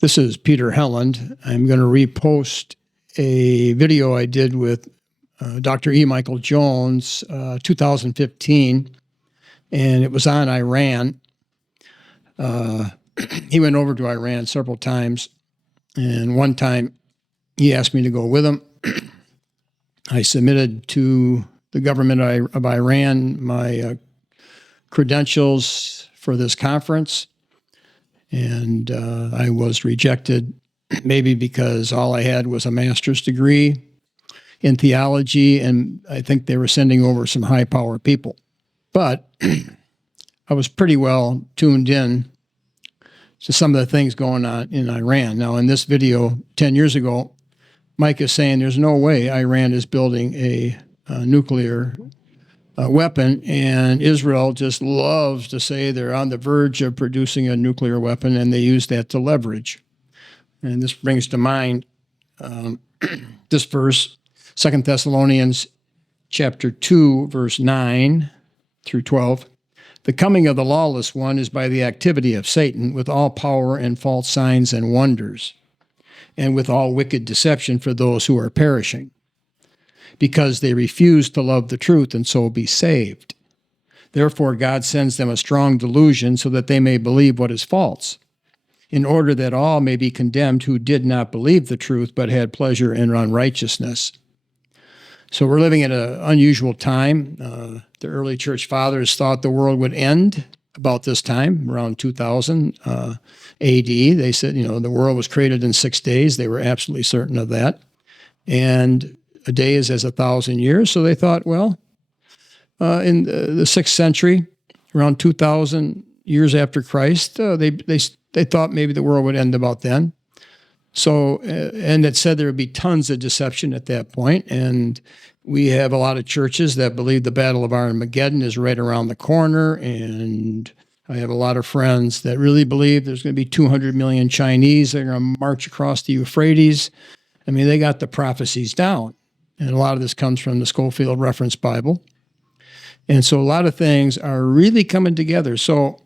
This is Peter Helland. I'm going to repost a video I did with Dr. E. Michael Jones, 2015, and it was on Iran. He went over to Iran several times, and one time he asked me to go with him. I submitted to the government of Iran my credentials for this conference, and I was rejected, maybe because all I had was a master's degree in theology, and I think they were sending over some high-power people. But I was pretty well tuned in to some of the things going on in Iran. Now, in this video 10 years ago, Mike is saying there's no way Iran is building a nuclear weapon, and Israel just loves to say they're on the verge of producing a nuclear weapon, and they use that to leverage. And this brings to mind this verse, 2 Thessalonians chapter 2, verse 9 through 12. The coming of the lawless one is by the activity of Satan, with all power and false signs and wonders, and with all wicked deception for those who are perishing, because they refuse to love the truth and so be saved. Therefore, God sends them a strong delusion so that they may believe what is false, in order that all may be condemned who did not believe the truth but had pleasure in unrighteousness. So we're living in an unusual time. The early church fathers thought the world would end about this time, around 2000 AD. They said, the world was created in 6 days. They were absolutely certain of that. And a day is as 1,000 years. So they thought, well, in the 6th century, around 2,000 years after Christ, they thought maybe the world would end about then. So, and it said there would be tons of deception at that point. And we have a lot of churches that believe the Battle of Armageddon is right around the corner. And I have a lot of friends that really believe there's going to be 200 million Chinese that are going to march across the Euphrates. I mean, they got the prophecies down. And a lot of this comes from the Schofield Reference Bible. And so a lot of things are really coming together. So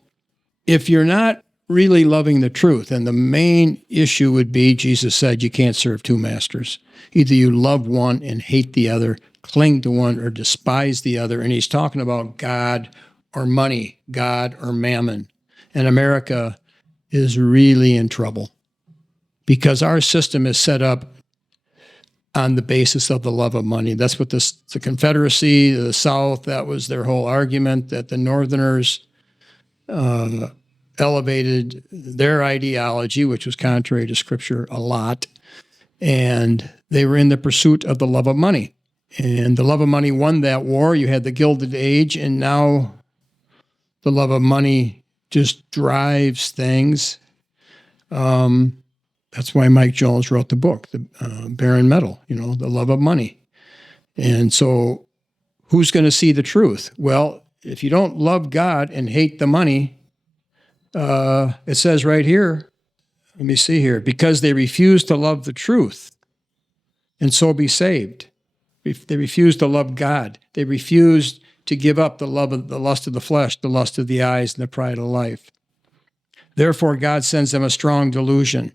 if you're not really loving the truth, and the main issue would be, Jesus said, you can't serve two masters. Either you love one and hate the other, cling to one, or despise the other. And he's talking about God or money, God or mammon. And America is really in trouble because our system is set up on the basis of the love of money. That's what the Confederacy, the South, that was their whole argument, that the Northerners elevated their ideology, which was contrary to Scripture a lot, and they were in the pursuit of the love of money. And the love of money won that war. You had the Gilded Age, and now the love of money just drives things. That's why Mike Jones wrote the book, The Barren Metal, the love of money. And so who's going to see the truth? Well, if you don't love God and hate the money, it says right here, let me see here, because they refuse to love the truth and so be saved. They refuse to love God. They refuse to give up the lust of the flesh, the lust of the eyes, and the pride of life. Therefore, God sends them a strong delusion,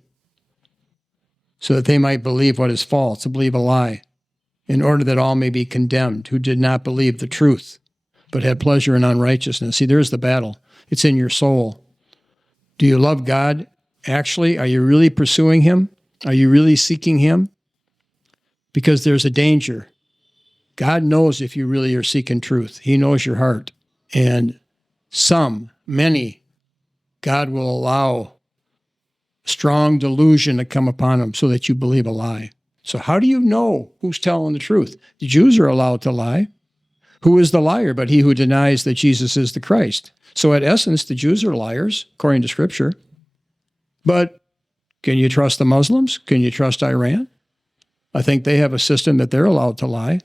so that they might believe what is false, to believe a lie, in order that all may be condemned who did not believe the truth, but had pleasure in unrighteousness. See, there's the battle. It's in your soul. Do you love God? Actually, are you really pursuing Him? Are you really seeking Him? Because there's a danger. God knows if you really are seeking truth. He knows your heart. And many, God will allow strong delusion to come upon them so that you believe a lie. So how do you know who's telling the truth? The Jews are allowed to lie. Who is the liar but he who denies that Jesus is the Christ? So at essence, the Jews are liars, according to Scripture. But can you trust the Muslims? Can you trust Iran? I think they have a system that they're allowed to lie.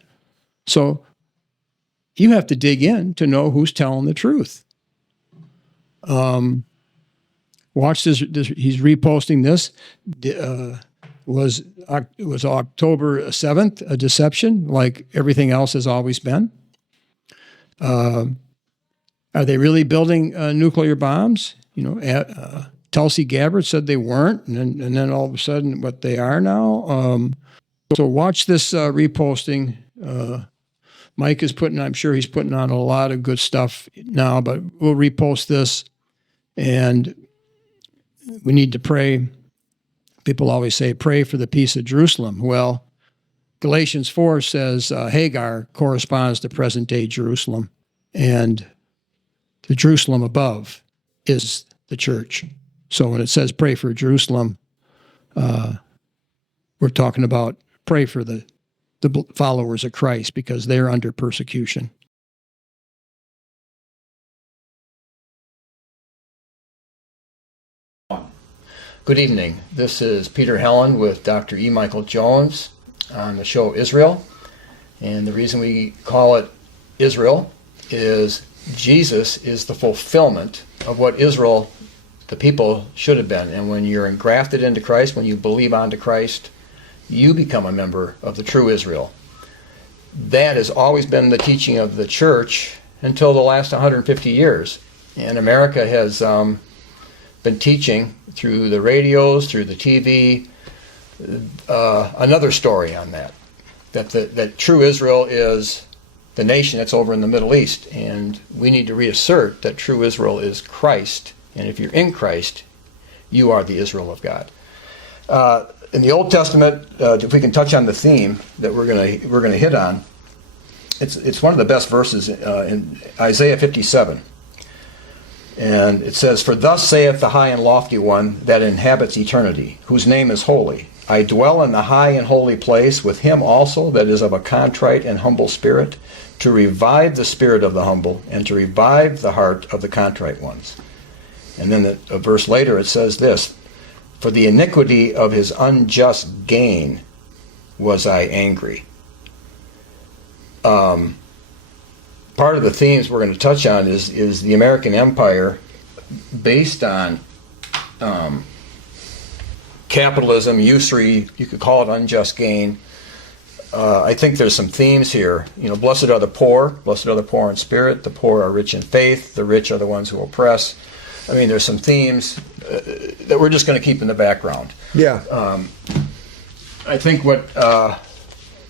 So you have to dig in to know who's telling the truth. Watch this. He's reposting this. It was October 7th, a deception, like everything else has always been. Are they really building nuclear bombs? Tulsi Gabbard said they weren't, and then all of a sudden, what they are now. So watch this reposting. Mike is I'm sure he's putting on a lot of good stuff now, but we'll repost this, and we need to pray. People always say, pray for the peace of Jerusalem. Well, Galatians 4 says Hagar corresponds to present-day Jerusalem, and the Jerusalem above is the church. So when it says pray for Jerusalem, we're talking about pray for the followers of Christ because they're under persecution. Good evening. This is Peter Helland with Dr. E. Michael Jones on the show Israel. And the reason we call it Israel is Jesus is the fulfillment of what Israel, the people, should have been. And when you're engrafted into Christ, when you believe onto Christ, you become a member of the true Israel. That has always been the teaching of the church until the last 150 years. And America has been teaching through the radios, through the TV, another story on that true Israel is the nation that's over in the Middle East. And we need to reassert that true Israel is Christ. And if you're in Christ, you are the Israel of God. In the Old Testament, if we can touch on the theme that we're gonna hit on, it's one of the best verses in Isaiah 57. And it says, "For thus saith the high and lofty one that inhabits eternity, whose name is holy. I dwell in the high and holy place with him also that is of a contrite and humble spirit, to revive the spirit of the humble, and to revive the heart of the contrite ones." And then a verse later it says this, "For the iniquity of his unjust gain was I angry." Part of the themes we're going to touch on is the American empire based on capitalism, usury, you could call it unjust gain. I think there's some themes here. Blessed are the poor in spirit, the poor are rich in faith, the rich are the ones who oppress. I mean, there's some themes that we're just going to keep in the background. Yeah. I think what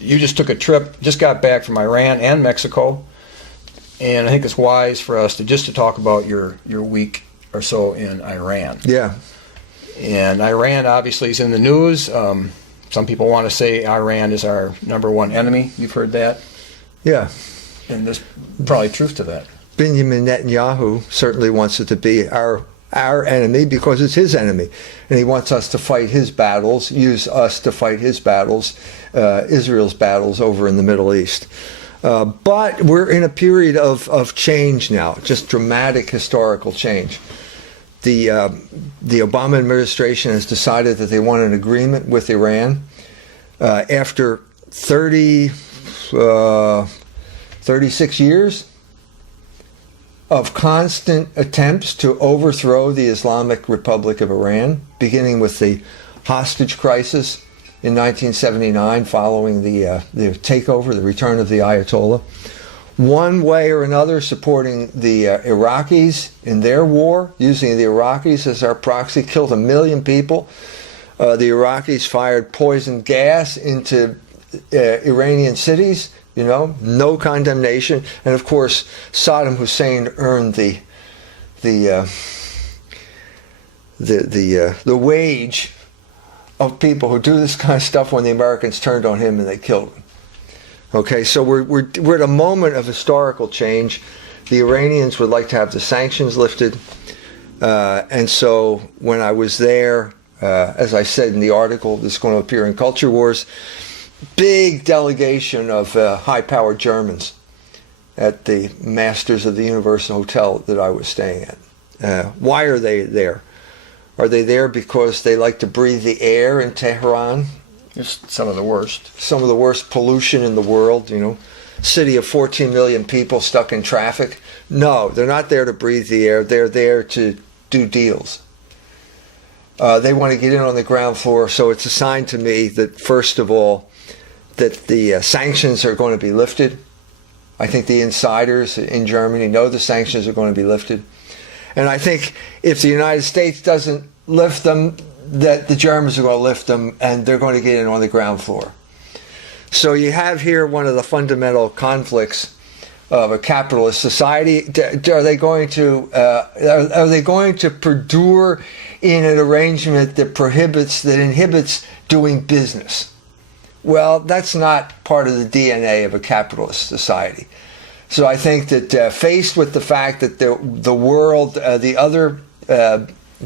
you just got back from Iran and Mexico, and I think it's wise for us to talk about your week or so in Iran. Yeah. And Iran obviously is in the news. Some people want to say Iran is our number one enemy. You've heard that? Yeah. And there's probably truth to that. Benjamin Netanyahu certainly wants it to be our enemy because it's his enemy. And he wants us to fight his battles, use us to fight his battles, Israel's battles over in the Middle East. But we're in a period of change now, just dramatic historical change. The Obama administration has decided that they want an agreement with Iran after 36 years of constant attempts to overthrow the Islamic Republic of Iran, beginning with the hostage crisis in 1979 following the takeover, the return of the Ayatollah. One way or another supporting the Iraqis in their war, using the Iraqis as our proxy, killed 1 million people. The Iraqis fired poison gas into Iranian cities, no condemnation. And of course, Saddam Hussein earned the wage of people who do this kind of stuff when the Americans turned on him and they killed him. Okay, so we're at a moment of historical change. The Iranians would like to have the sanctions lifted, and so when I was there, as I said in the article that's going to appear in Culture Wars, big delegation of high-powered Germans at the Masters of the Universal Hotel that I was staying at. Why are they there? Are they there because they like to breathe the air in Tehran? Just some of the worst. Some of the worst pollution in the world, City of 14 million people stuck in traffic. No, they're not there to breathe the air. They're there to do deals. They want to get in on the ground floor, so it's a sign to me that, first of all, that the sanctions are going to be lifted. I think the insiders in Germany know the sanctions are going to be lifted. And I think if the United States doesn't lift them, that the Germans are going to lift them, and they're going to get in on the ground floor. So you have here one of the fundamental conflicts of a capitalist society. Are they going to perdure in an arrangement that inhibits doing business? Well, that's not part of the DNA of a capitalist society. So I think that faced with the fact that the world, the other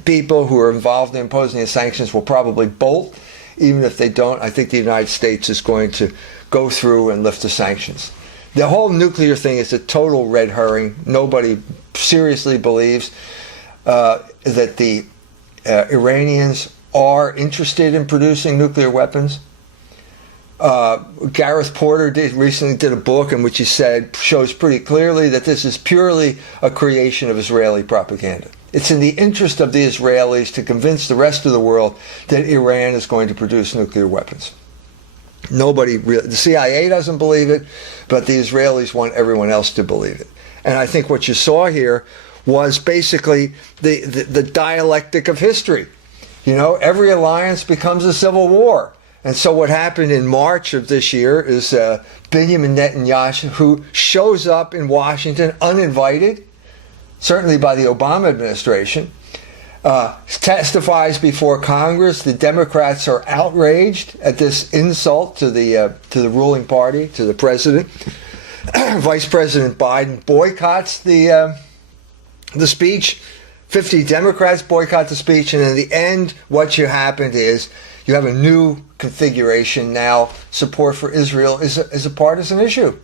people who are involved in imposing the sanctions will probably bolt. Even if they don't, I think the United States is going to go through and lift the sanctions. The whole nuclear thing is a total red herring. Nobody seriously believes that the Iranians are interested in producing nuclear weapons. Gareth Porter recently did a book in which he shows pretty clearly that this is purely a creation of Israeli propaganda. It's in the interest of the Israelis to convince the rest of the world that Iran is going to produce nuclear weapons. The CIA doesn't believe it, but the Israelis want everyone else to believe it. And I think what you saw here was basically the dialectic of history. Every alliance becomes a civil war. And so what happened in March of this year is Benjamin Netanyahu, who shows up in Washington uninvited, certainly by the Obama administration, testifies before Congress. The Democrats are outraged at this insult to the ruling party, to the president. Vice President Biden boycotts the speech. 50 Democrats boycott the speech, and in the end, what happened is you have a new configuration now. Support for Israel is a partisan issue.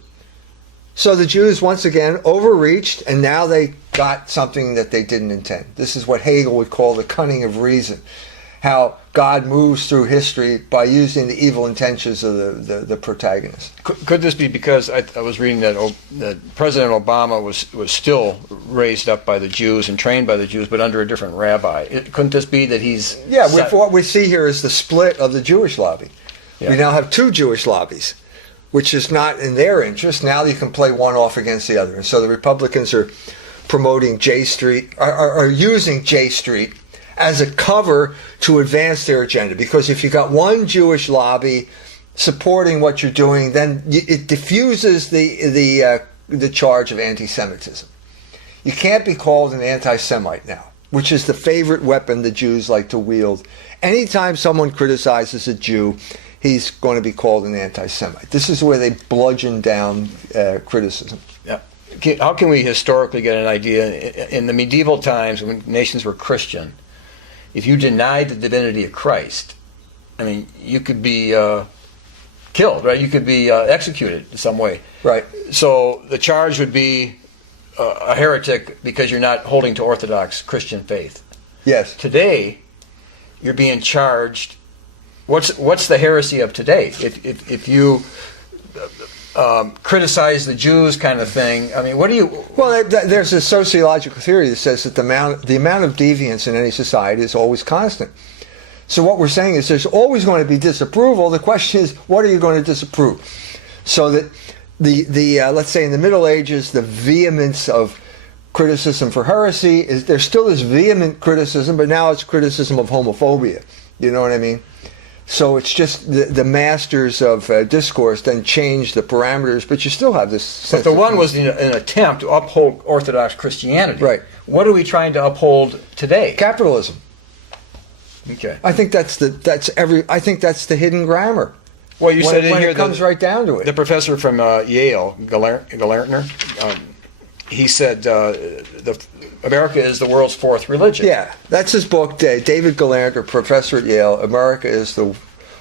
So the Jews once again overreached, and now they got something that they didn't intend. This is what Hegel would call the cunning of reason. How God moves through history by using the evil intentions of the protagonist. Could this be because I was reading that President Obama was still raised up by the Jews and trained by the Jews, but under a different rabbi? Couldn't this be that he's... Yeah, what we see here is the split of the Jewish lobby. Yeah. We now have two Jewish lobbies, which is not in their interest. Now you can play one off against the other. And so the Republicans are promoting J Street, are using J Street as a cover to advance their agenda. Because if you've got one Jewish lobby supporting what you're doing, then it diffuses the charge of anti-Semitism. You can't be called an anti-Semite now, which is the favorite weapon the Jews like to wield. Anytime someone criticizes a Jew, he's going to be called an anti-Semite. This is where they bludgeon down criticism. Yeah. How can we historically get an idea? In the medieval times, when nations were Christian, if you denied the divinity of Christ, I mean, you could be killed, right? You could be executed in some way. Right. So the charge would be a heretic because you're not holding to Orthodox Christian faith. Yes. Today, you're being charged. What's the heresy of today? If you criticize the Jews, kind of thing. I mean, what do you? Well, there's a sociological theory that says that the amount of deviance in any society is always constant. So what we're saying is there's always going to be disapproval. The question is, what are you going to disapprove? So that the let's say in the Middle Ages, the vehemence of criticism for heresy is there's still this vehement criticism, but now it's criticism of homophobia. You know what I mean? So it's just the masters of discourse then change the parameters, but you still have this sense. But the one was an attempt to uphold Orthodox Christianity. Right. What are we trying to uphold today? Capitalism. Okay. I think that's the hidden grammar. Well, you said in when here it comes right down to it. The professor from Yale, Galertner, he said America is the world's fourth religion. Yeah, that's his book, David Galertner, professor at Yale. America is the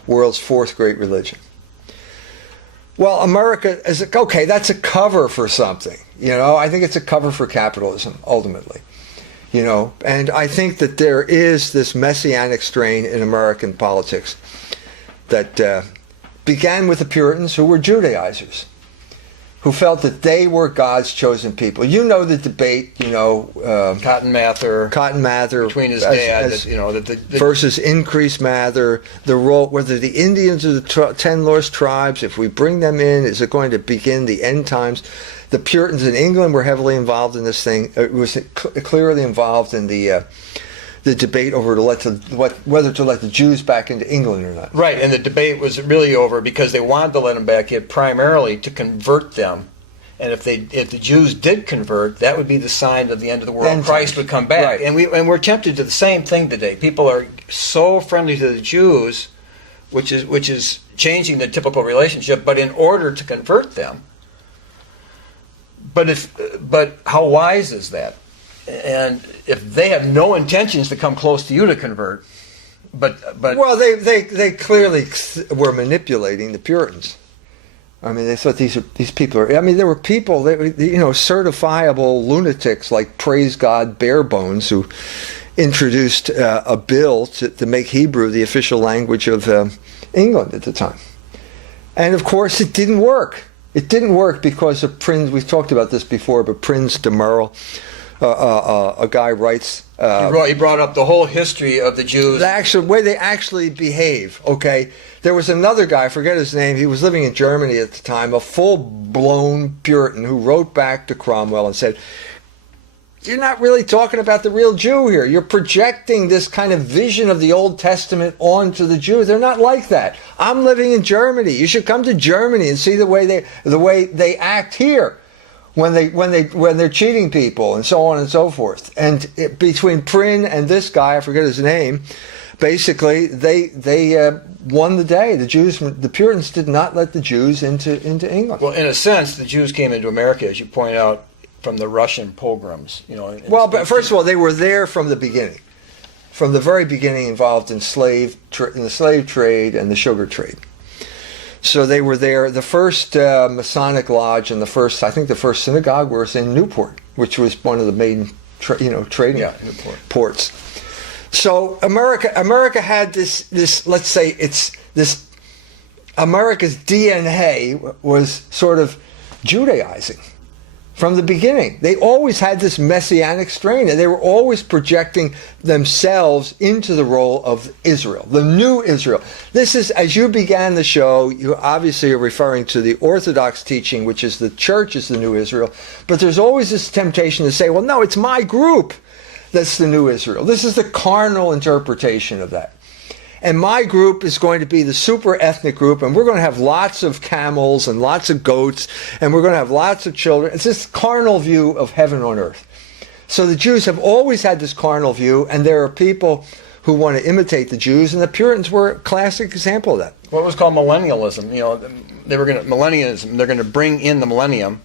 world's fourth great religion. Well, America is okay. That's a cover for something. I think it's a cover for capitalism ultimately. And I think that there is this messianic strain in American politics that began with the Puritans, who were Judaizers, who felt that they were God's chosen people. The debate, Cotton Mather between his dad, versus Increase Mather, the role, whether the Indians or the 10 lost tribes, if we bring them in, is it going to begin the end times? The Puritans in England were heavily involved in this thing. It was clearly involved in the the debate over whether to let the Jews back into England or not. Right, and the debate was really over because they wanted to let them back in primarily to convert them. And if the Jews did convert, that would be the sign of the end of the world. Then Christ would come back. right. And we're tempted to the same thing today. People are so friendly to the Jews, which is changing the typical relationship, but in order to convert them. But how wise is that? And if they have no intentions to come close to you to convert, but well, they clearly were manipulating the Puritans. I mean, they thought these people are. I mean, there were people that, certifiable lunatics like Praise God Barebones, who introduced a bill to make Hebrew the official language of England at the time. And of course, it didn't work. It didn't work because of Prince. We've talked about this before, but Prince de Merle. A guy writes. He brought up the whole history of the Jews. The way they actually behave. Okay, there was another guy. I forget his name. He was living in Germany at the time. A full-blown Puritan who wrote back to Cromwell and said, "You're not really talking about the real Jew here. You're projecting this kind of vision of the Old Testament onto the Jews. They're not like that. I'm living in Germany. You should come to Germany and see the way they act here." When they're cheating people and so on and so forth. And between Prynne and this guy, I forget his name, basically they won the day. The Puritans did not let the Jews into England. Well, in a sense, the Jews came into America, as you point out, from the Russian pogroms. Well, but first of all, they were there from the beginning, from the very beginning, involved in the slave trade and the sugar trade. So they were there. The first Masonic lodge and the first synagogue was in Newport, which was one of the main trading ports. So America had this. Let's say it's this. America's DNA was sort of Judaizing from the beginning. They always had this messianic strain, and they were always projecting themselves into the role of Israel, the new Israel. This is, as you began the show, you obviously are referring to the Orthodox teaching, which is the church is the new Israel, but there's always this temptation to say, well, no, it's my group that's the new Israel. This is the carnal interpretation of that. And my group is going to be the super ethnic group, and we're going to have lots of camels and lots of goats, and we're going to have lots of children. It's this carnal view of heaven on earth. So the Jews have always had this carnal view, and there are people who want to imitate the Jews, and the Puritans were a classic example of that. What was called millennialism. They're going to bring in the millennium,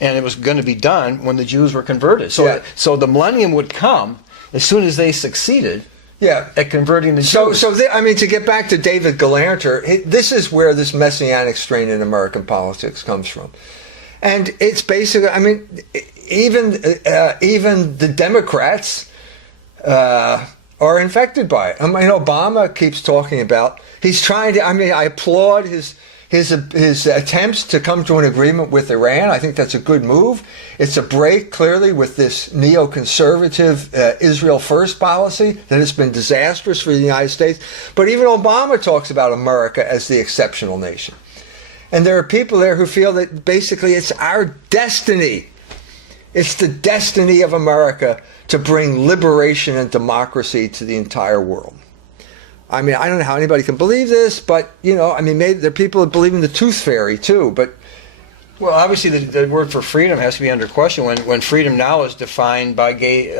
and it was going to be done when the Jews were converted. So the millennium would come as soon as they succeeded. Yeah, at converting the Jews. To get back to David Galanter, this is where this messianic strain in American politics comes from, and it's basically, even the Democrats are infected by it. Obama keeps talking about he's trying to. I applaud his attempts to come to an agreement with Iran. I think that's a good move. It's a break, clearly, with this neoconservative Israel First policy that has been disastrous for the United States. But even Obama talks about America as the exceptional nation. And there are people there who feel that basically it's our destiny. It's the destiny of America to bring liberation and democracy to the entire world. I don't know how anybody can believe this, but, maybe there are people that believe in the tooth fairy, too. But well, obviously, the word for freedom has to be under question when freedom now is defined by gay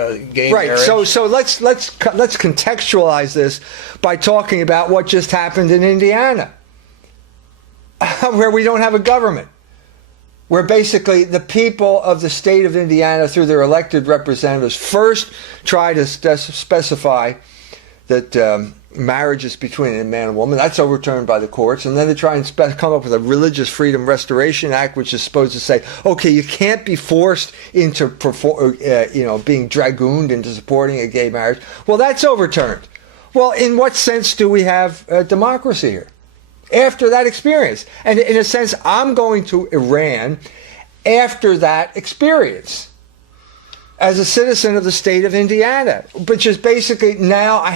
right. marriage. So let's contextualize this by talking about what just happened in Indiana, where we don't have a government, where basically the people of the state of Indiana, through their elected representatives, first try to specify that marriage is between a man and woman. That's overturned by the courts. And then they try and come up with a Religious Freedom Restoration Act, which is supposed to say, okay, you can't be forced into being dragooned into supporting a gay marriage. Well, that's overturned. Well, in what sense do we have democracy here after that experience? And in a sense, I'm going to Iran after that experience as a citizen of the state of Indiana, which is basically now I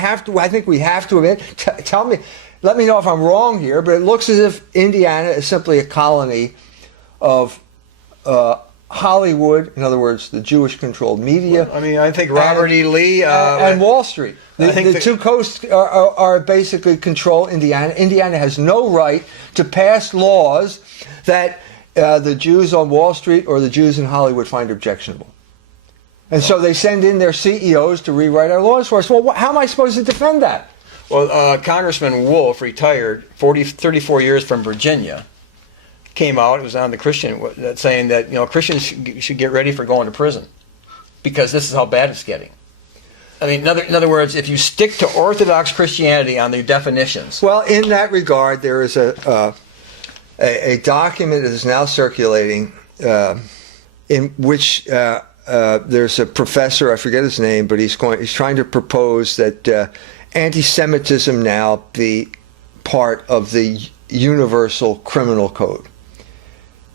think we have to admit, let me know if I'm wrong here, but it looks as if Indiana is simply a colony of Hollywood, in other words, the Jewish-controlled media. I mean, I think Robert E. Lee and Wall Street. The two coasts are basically control Indiana. Indiana has no right to pass laws that the Jews on Wall Street or the Jews in Hollywood find objectionable. And so they send in their CEOs to rewrite our laws for us. Well, how am I supposed to defend that? Well, Congressman Wolf, retired 34 years from Virginia, came out, it was on the Christian, saying that Christians should get ready for going to prison because this is how bad it's getting. I mean, in other words, if you stick to Orthodox Christianity on the definitions. Well, in that regard, there is a document that is now circulating in which there's a professor, I forget his name, but he's trying to propose that anti-Semitism now be part of the universal criminal code.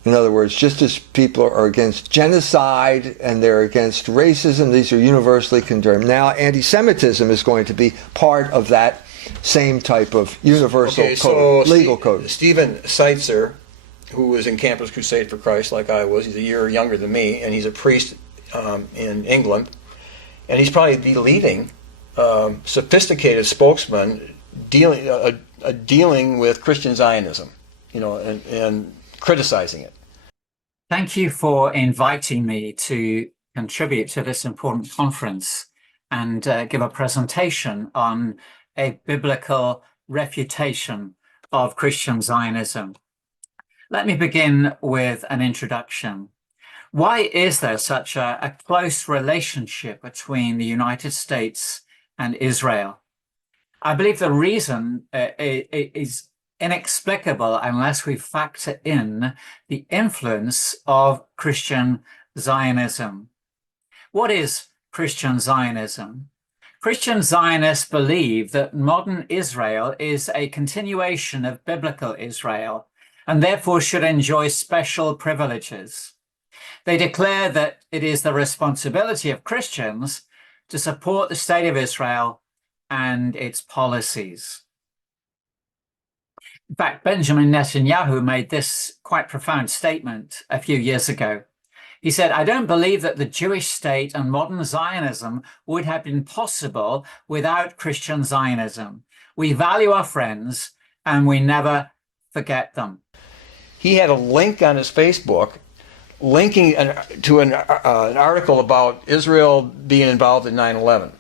In other words, just as people are against genocide and they're against racism, these are universally condemned. Now, anti-Semitism is going to be part of that same type of universal code, legal code. Stephen Seitzer, who was in Campus Crusade for Christ like I was, he's a year younger than me, and he's a priest in England, and he's probably the leading sophisticated spokesman dealing with Christian Zionism, and criticizing it. Thank you for inviting me to contribute to this important conference and give a presentation on a biblical refutation of Christian Zionism. Let me begin with an introduction. Why is there such a close relationship between the United States and Israel? I believe the reason is inexplicable unless we factor in the influence of Christian Zionism. What is Christian Zionism? Christian Zionists believe that modern Israel is a continuation of biblical Israel and therefore should enjoy special privileges. They declare that it is the responsibility of Christians to support the state of Israel and its policies. In fact, Benjamin Netanyahu made this quite profound statement a few years ago. He said, "I don't believe that the Jewish state and modern Zionism would have been possible without Christian Zionism. We value our friends and we never forget them." He had a link on his Facebook linking to an article about Israel being involved in 9/11.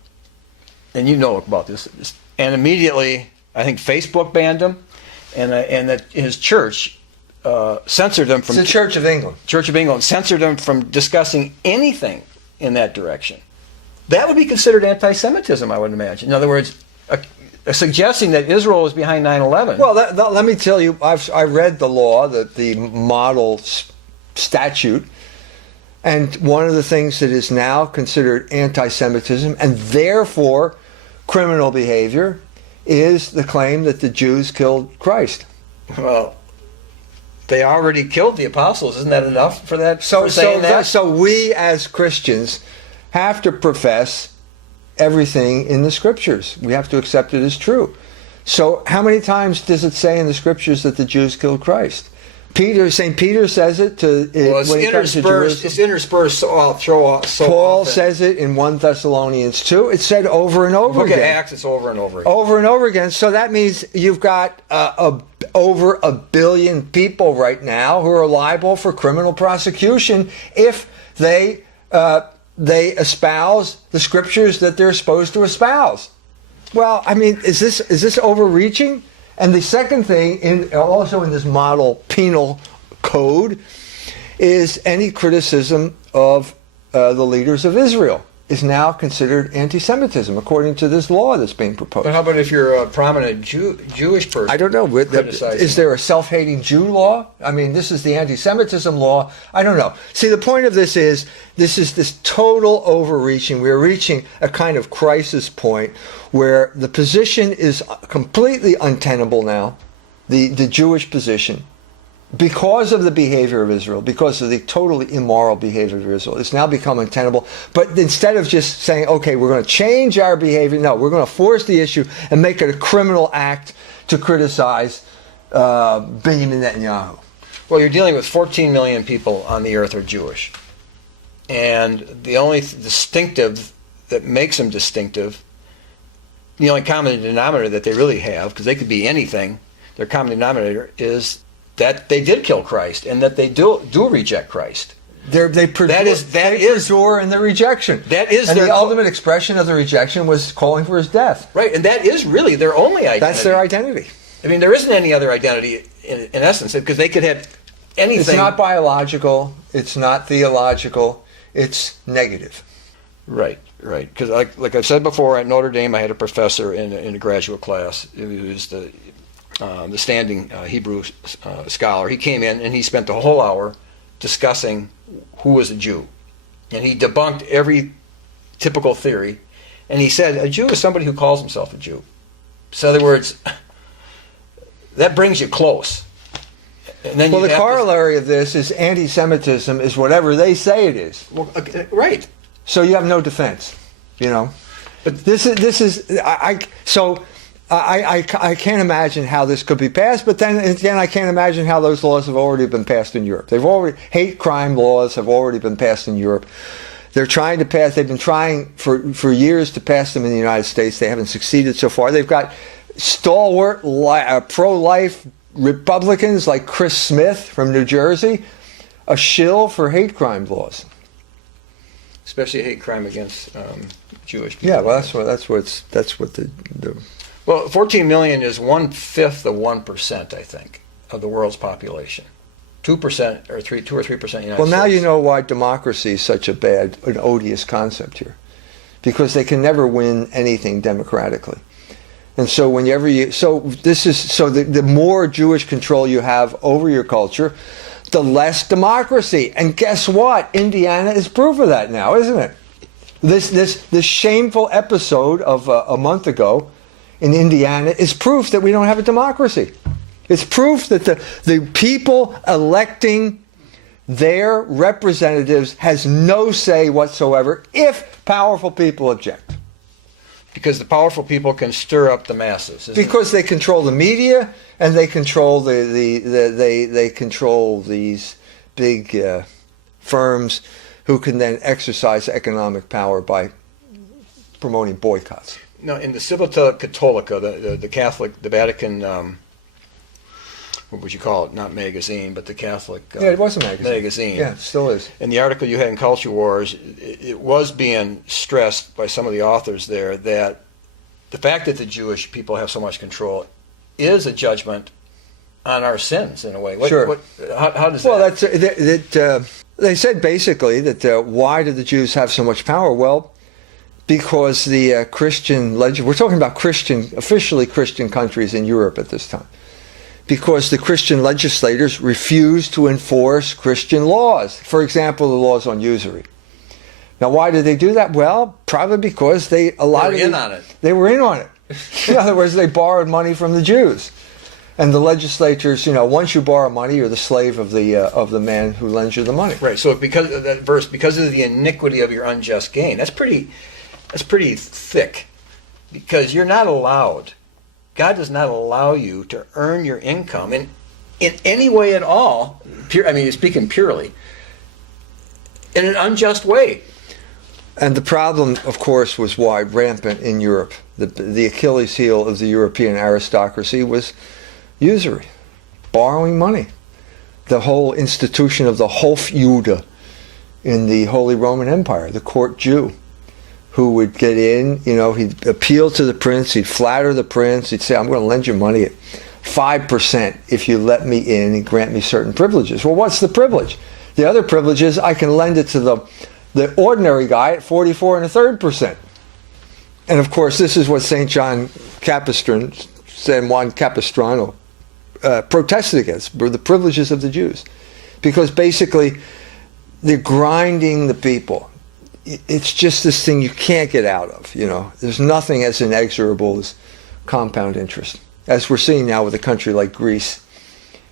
And you know about this. And immediately, I think Facebook banned him. And that his church censored him from... It's the Church of England. Church of England censored him from discussing anything in that direction. That would be considered anti-Semitism, I would imagine. In other words, suggesting that Israel was behind 9/11. Well, let me tell you, I read the law, the model statute, and one of the things that is now considered anti-Semitism and therefore criminal behavior is the claim that the Jews killed Christ. Well, they already killed the apostles. Isn't that enough for that? So we as Christians have to profess everything in the Scriptures. We have to accept it as true. So how many times does it say in the Scriptures that the Jews killed Christ? St. Peter says it when he comes to Jerusalem. It's interspersed so Paul often. says it in 1 Thessalonians 2. It's said over and over again. Look at Acts, it's over and over again. Over and over again. So that means you've got over 1 billion people right now who are liable for criminal prosecution if they espouse the Scriptures that they're supposed to espouse. Well, I mean, is this overreaching? And the second thing, also in this model penal code, is any criticism of the leaders of Israel is now considered anti-Semitism, according to this law that's being proposed. But how about if you're a prominent Jewish person? I don't know. Is there a self-hating Jew law? I mean, this is the anti-Semitism law. I don't know. See, the point of this is this total overreaching. We're reaching a kind of crisis point where the position is completely untenable now, the Jewish position, because of the behavior of Israel, because of the totally immoral behavior of Israel. It's now become untenable. But instead of just saying, okay, we're going to change our behavior, no, we're going to force the issue and make it a criminal act to criticize Benjamin Netanyahu. Well, you're dealing with 14 million people on the earth are Jewish. And the only distinctive that makes them distinctive, the only common denominator that they really have, because they could be anything, their common denominator is that they did kill Christ and that they do reject Christ. They perdure in the rejection. That is and their the ultimate expression of the rejection was calling for his death. Right, and that is really their only identity. That's their identity. I mean, there isn't any other identity in essence, because they could have anything. It's not biological. It's not theological. It's negative. Right. Because like I've said before, at Notre Dame, I had a professor in a graduate class. He was the standing Hebrew scholar. He came in and he spent the whole hour discussing who was a Jew. And he debunked every typical theory. And he said, a Jew is somebody who calls himself a Jew. So in other words, that brings you close. And then the corollary of this is anti-Semitism is whatever they say it is. Well, right. So you have no defense, you know. But this is I can't imagine how this could be passed. But then again, I can't imagine how those laws have already been passed in Europe. Hate crime laws have already been passed in Europe. They've been trying for years to pass them in the United States. They haven't succeeded so far. They've got stalwart pro-life Republicans like Chris Smith from New Jersey, a shill for hate crime laws. Especially hate crime against Jewish people. Yeah, well, that's what the Well, 14 million is 1/5 of 1%, I think, of the world's population. 2% or 2 or 3% United States. Well, now you know why democracy is such an odious concept here, because they can never win anything democratically. And so the more Jewish control you have over your culture, the less democracy. And guess what? Indiana is proof of that now, isn't it? This shameful episode of a month ago in Indiana is proof that we don't have a democracy. It's proof that the people electing their representatives has no say whatsoever if powerful people object. Because the powerful people can stir up the masses. Because they control the media and they control they control these big firms who can then exercise economic power by promoting boycotts. No, in the Civiltà Cattolica, the Catholic, the Vatican, what would you call it? Not magazine, but the Catholic. Yeah, it was a magazine. Magazine. Yeah, it still is. In the article you had in Culture Wars, it was being stressed by some of the authors there that the fact that the Jewish people have so much control is a judgment on our sins in a way. Sure. How does well, that? They said basically that why do the Jews have so much power? Well, because the Christian we're talking about officially Christian countries in Europe at this time. Because the Christian legislators refused to enforce Christian laws. For example, the laws on usury. Now, why did they do that? Well, probably because they were in on it. In other words, they borrowed money from the Jews. And the legislators, once you borrow money, you're the slave of the man who lends you the money. Right. So because of that verse, because of the iniquity of your unjust gain, that's pretty thick. Because you're not allowed. God does not allow you to earn your income in any way at all. Speaking purely, in an unjust way. And the problem, of course, was wide rampant in Europe. The Achilles heel of the European aristocracy was usury, borrowing money. The whole institution of the Hofjude in the Holy Roman Empire, the court Jew, who would get in, he'd appeal to the prince, he'd flatter the prince, he'd say, I'm going to lend you money at 5% if you let me in and grant me certain privileges. Well, what's the privilege? The other privilege is I can lend it to the ordinary guy at 44 1/3%. And of course, this is what St. John San Juan Capistrano protested against, were the privileges of the Jews. Because basically, they're grinding the people. It's just this thing you can't get out of, There's nothing as inexorable as compound interest. As we're seeing now with a country like Greece,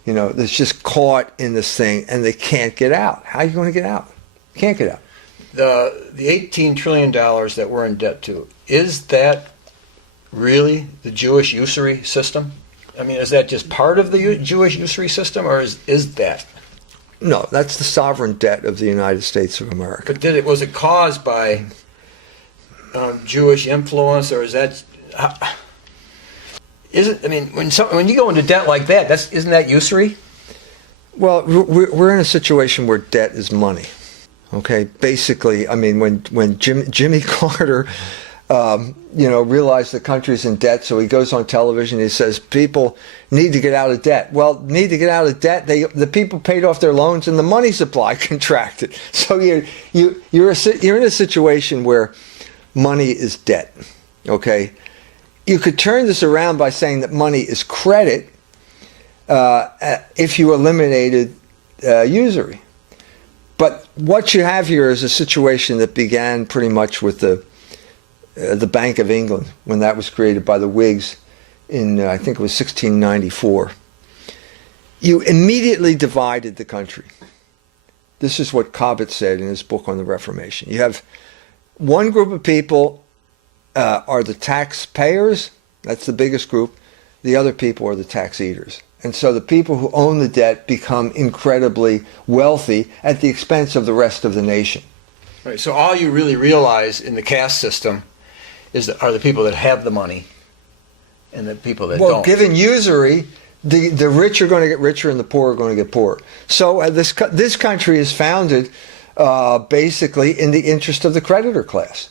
that's just caught in this thing and they can't get out. How are you going to get out? Can't get out. The $18 trillion that we're in debt to, is that really the Jewish usury system? Is that just part of the Jewish usury system, or is that? No, that's the sovereign debt of the United States of America. But was it caused by Jewish influence, or is that? I mean, when you go into debt like that, isn't that usury? Well, we're in a situation where debt is money. Okay, basically, I mean, when Jimmy Carter, realized the country's in debt, so he goes on television. He says people need to get out of debt. Well, need to get out of debt. The people paid off their loans, and the money supply contracted. So you're in a situation where money is debt. Okay, you could turn this around by saying that money is credit if you eliminated usury. But what you have here is a situation that began pretty much with the Bank of England, when that was created by the Whigs in, I think it was 1694. You immediately divided the country. This is what Cobbett said in his book on the Reformation. You have one group of people are the taxpayers, that's the biggest group. The other people are the tax eaters. And so the people who own the debt become incredibly wealthy at the expense of the rest of the nation. Right. So all you really realize in the caste system are the people that have the money and the people that don't. Well, given usury, the rich are going to get richer and the poor are going to get poorer. So this country is founded basically in the interest of the creditor class.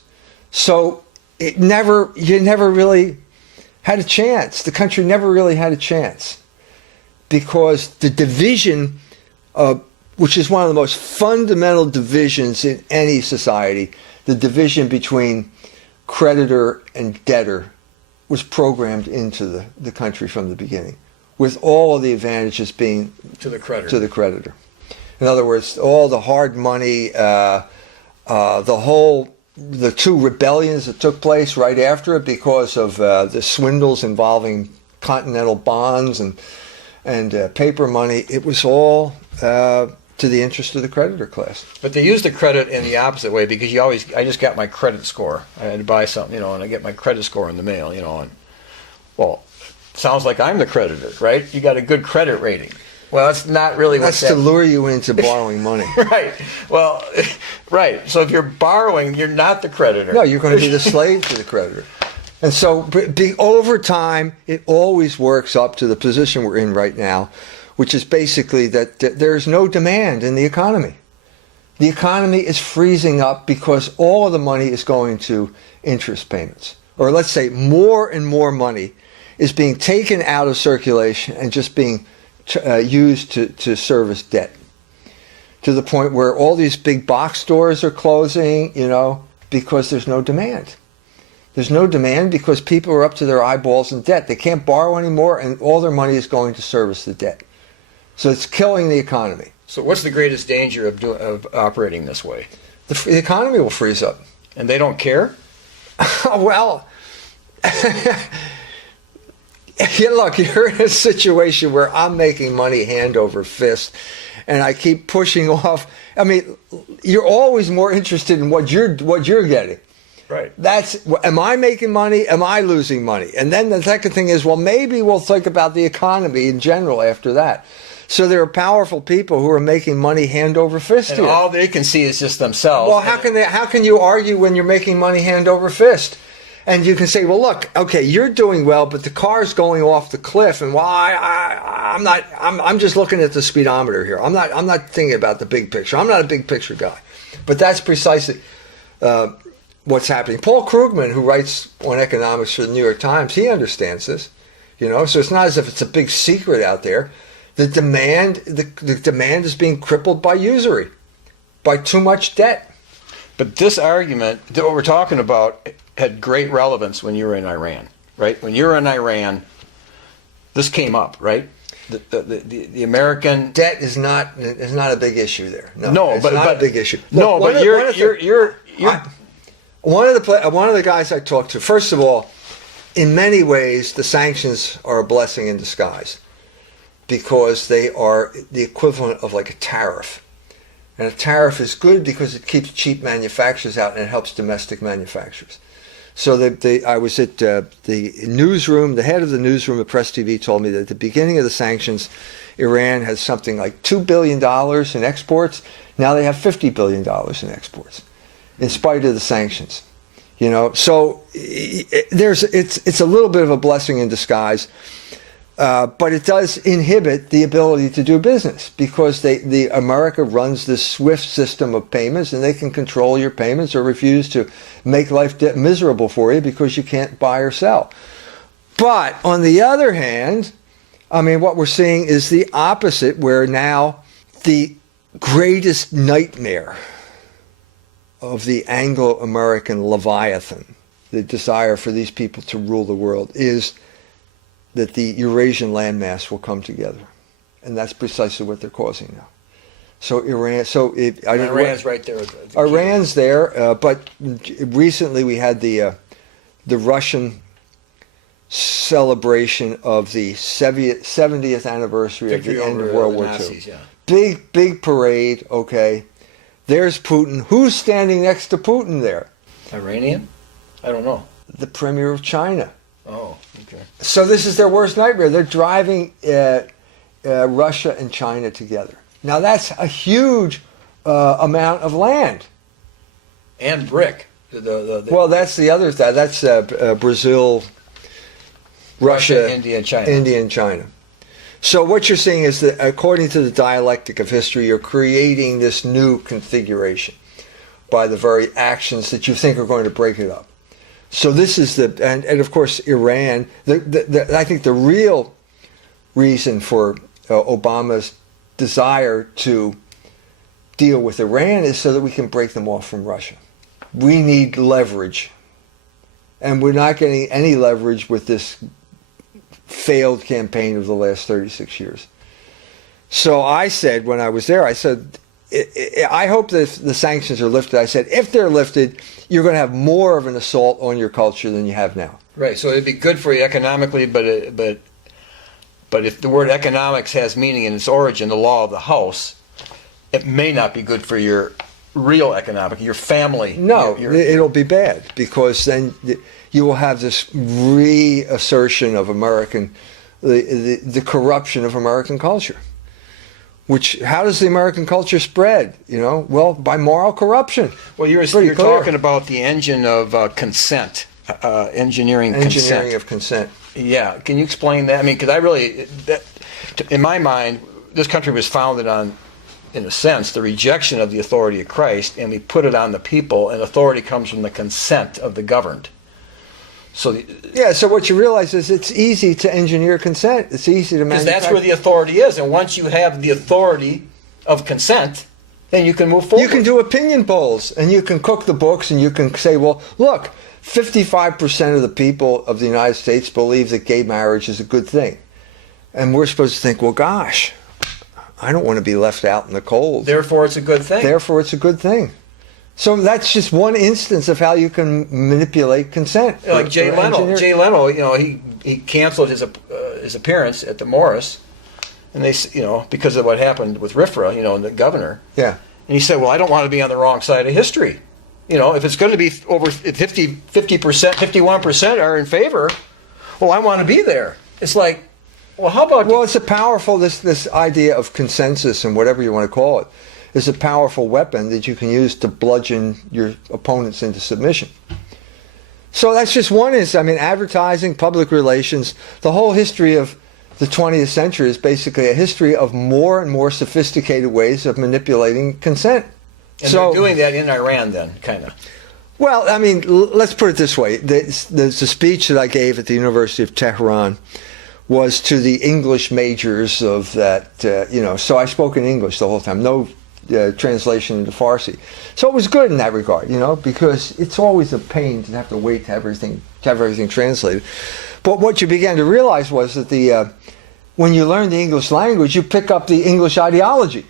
So you never really had a chance. The country never really had a chance. Because the division, which is one of the most fundamental divisions in any society, the division between creditor and debtor, was programmed into the country from the beginning, with all of the advantages being to the creditor. In other words, all the hard money, the two rebellions that took place right after it because of the swindles involving continental bonds and paper money, it was all to the interest of the creditor class. But they use the credit in the opposite way, because I just got my credit score. I had to buy something, and I get my credit score in the mail, and well, sounds like I'm the creditor, right? You got a good credit rating. Well, that's not really what to lure you into borrowing money. Right. Well, right. So if you're borrowing, you're not the creditor. No, you're going to be the slave to the creditor. And so over time, it always works up to the position we're in right now, which is basically that there's no demand in the economy. The economy is freezing up because all of the money is going to interest payments. Or let's say more and more money is being taken out of circulation and just being used to service debt. To the point where all these big box stores are closing, because there's no demand. There's no demand because people are up to their eyeballs in debt. They can't borrow anymore, and all their money is going to service the debt. So it's killing the economy. So what's the greatest danger of operating this way? The economy will freeze up. And they don't care? Well, look, you're in a situation where I'm making money hand over fist, and I keep pushing off. I mean, you're always more interested in what you're getting. Right. Am I making money? Am I losing money? And then the second thing is, well, maybe we'll think about the economy in general after that. So there are powerful people who are making money hand over fist and here. All they can see is just themselves. Well, how can you argue when you're making money hand over fist? And you can say, well, look, okay, you're doing well, but the car's going off the cliff, and I'm just looking at the speedometer here. I'm not thinking about the big picture. I'm not a big picture guy. But that's precisely what's happening. Paul Krugman, who writes on economics for the New York Times, he understands this. So it's not as if it's a big secret out there. The demand is being crippled by usury, by too much debt. But this argument, that what we're talking about, had great relevance when you were in Iran, right? When you were in Iran, this came up, right? The American debt is not a big issue there. No, but not a big issue. No, look, but one of the guys I talked to. First of all, in many ways, the sanctions are a blessing in disguise, because they are the equivalent of like a tariff. And a tariff is good because it keeps cheap manufacturers out and it helps domestic manufacturers. So I was at the newsroom. The head of the newsroom at Press TV told me that at the beginning of the sanctions, Iran had something like $2 billion in exports. Now they have $50 billion in exports, in spite of the sanctions. You know, so it's a little bit of a blessing in disguise. But it does inhibit the ability to do business, because the America runs this swift system of payments, and they can control your payments or refuse to make life miserable for you because you can't buy or sell. But on the other hand, I mean, what we're seeing is the opposite, where now the greatest nightmare of the Anglo-American Leviathan, the desire for these people to rule the world, is that the Eurasian landmass will come together. And that's precisely what they're causing now. So Iran's right there. Iran's there, but recently we had the Russian celebration of the 70th anniversary of the end of World War II. Yeah. Big parade, okay. There's Putin. Who's standing next to Putin there? Iranian? I don't know. The Premier of China. Oh, okay. So this is their worst nightmare. They're driving Russia and China together. Now that's a huge amount of land. And brick. Well, that's the other thing. That's Brazil, Russia, India, and China. India and China. So what you're seeing is that, according to the dialectic of history, you're creating this new configuration by the very actions that you think are going to break it up. So this is and of course Iran. I think the real reason for Obama's desire to deal with Iran is so that we can break them off from Russia. We need leverage, and we're not getting any leverage with this failed campaign of the last 36 years. So I said, when I was there, I said, I hope that the sanctions are lifted. I said, if they're lifted, you're going to have more of an assault on your culture than you have now. Right. So it'd be good for you economically, but if the word economics has meaning in its origin, the law of the house, it may not be good for your real economic, your family. No, it'll be bad, because then you will have this reassertion of the corruption of American culture. Which, how does the American culture spread? You know, well, by moral corruption. Well, you're talking about the engine of consent, engineering of consent. Yeah, can you explain that? I mean, because in my mind, this country was founded on, in a sense, the rejection of the authority of Christ, and we put it on the people, and authority comes from the consent of the governed. So so what you realize is it's easy to engineer consent. It's easy to manufacture. Because that's where the authority is, and once you have the authority of consent, then you can move forward. You can do opinion polls, and you can cook the books, and you can say, well, look, 55% of the people of the United States believe that gay marriage is a good thing. And we're supposed to think, well, gosh, I don't want to be left out in the cold. Therefore, it's a good thing. Therefore, it's a good thing. So that's just one instance of how you can manipulate consent. Like Jay Leno. Jay Leno, you know, he canceled his appearance at the Morris, and they, you know, because of what happened with RFRA, you know, and the governor. Yeah. And he said, well, I don't want to be on the wrong side of history. You know, if it's going to be over 50%, 51% are in favor, well, I want to be there. It's like, well, how about... Well, it's a powerful, this idea of consensus, and whatever you want to call it, is a powerful weapon that you can use to bludgeon your opponents into submission. So that's just one is, I mean, advertising, public relations, the whole history of the 20th century is basically a history of more and more sophisticated ways of manipulating consent. And they're doing that in Iran then, kind of. Well, I mean, let's put it this way. The speech that I gave at the University of Tehran was to the English majors of that, you know, so I spoke in English the whole time, no translation into Farsi. So it was good in that regard, you know, because it's always a pain to have to wait to have everything translated. But what you began to realize was that when you learn the English language, you pick up the English ideology.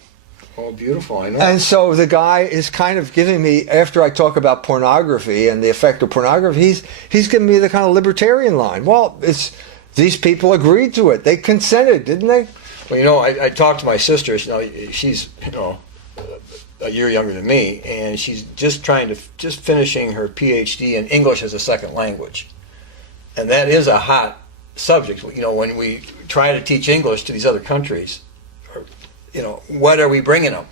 Oh, beautiful, I know. And so the guy is kind of giving me, after I talk about pornography and the effect of pornography, he's giving me the kind of libertarian line. Well, these people agreed to it. They consented, didn't they? Well, you know, I talked to my sister. You know, she's, you know, a year younger than me, and she's just finishing her PhD in English as a second language. And that is a hot subject. You know, when we try to teach English to these other countries, you know, what are we bringing them?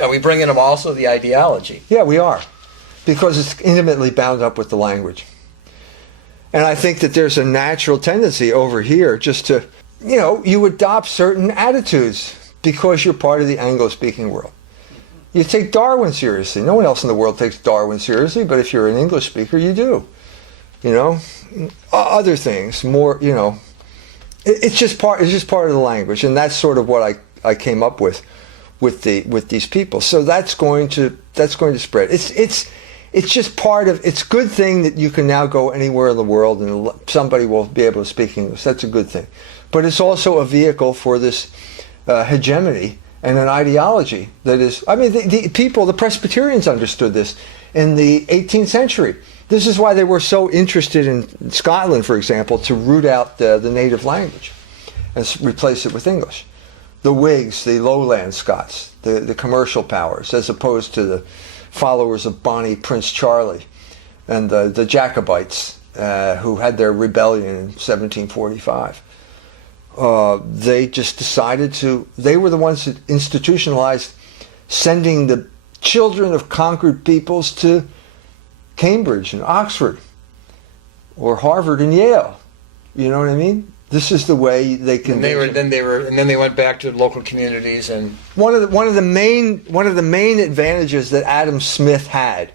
Are we bringing them also the ideology? Yeah, we are, because it's intimately bound up with the language. And I think that there's a natural tendency over here just to, you know, you adopt certain attitudes because you're part of the Anglo-speaking world. You take Darwin seriously. No one else in the world takes Darwin seriously, but if you're an English speaker, you do. You know, other things, more, you know, it's just part of the language, and that's sort of what I came up with these people. So that's going to spread. It's just part of, it's a good thing that you can now go anywhere in the world and somebody will be able to speak English. That's a good thing. But it's also a vehicle for this hegemony and an ideology that is, I mean, the Presbyterians understood this in the 18th century. This is why they were so interested in Scotland, for example, to root out the native language and replace it with English. The Whigs, the lowland Scots, the commercial powers, as opposed to the followers of Bonnie Prince Charlie and the Jacobites who had their rebellion in 1745. They just decided they were the ones that institutionalized sending the children of conquered peoples to Cambridge and Oxford or Harvard and Yale. You know what I mean? This is the way they can. And then they went back to local communities. And one of the main advantages that Adam Smith had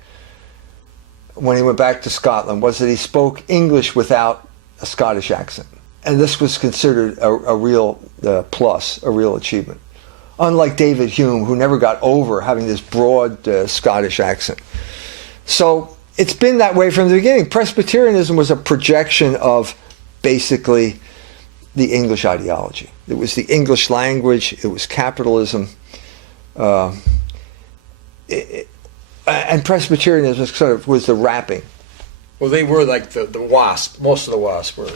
when he went back to Scotland was that he spoke English without a Scottish accent, and this was considered a real plus, a real achievement. Unlike David Hume, who never got over having this broad Scottish accent. So it's been that way from the beginning. Presbyterianism was a projection of basically the English ideology. It was the English language, it was capitalism, and Presbyterianism was the wrapping. Well, they were like the WASP. Most of the WASP were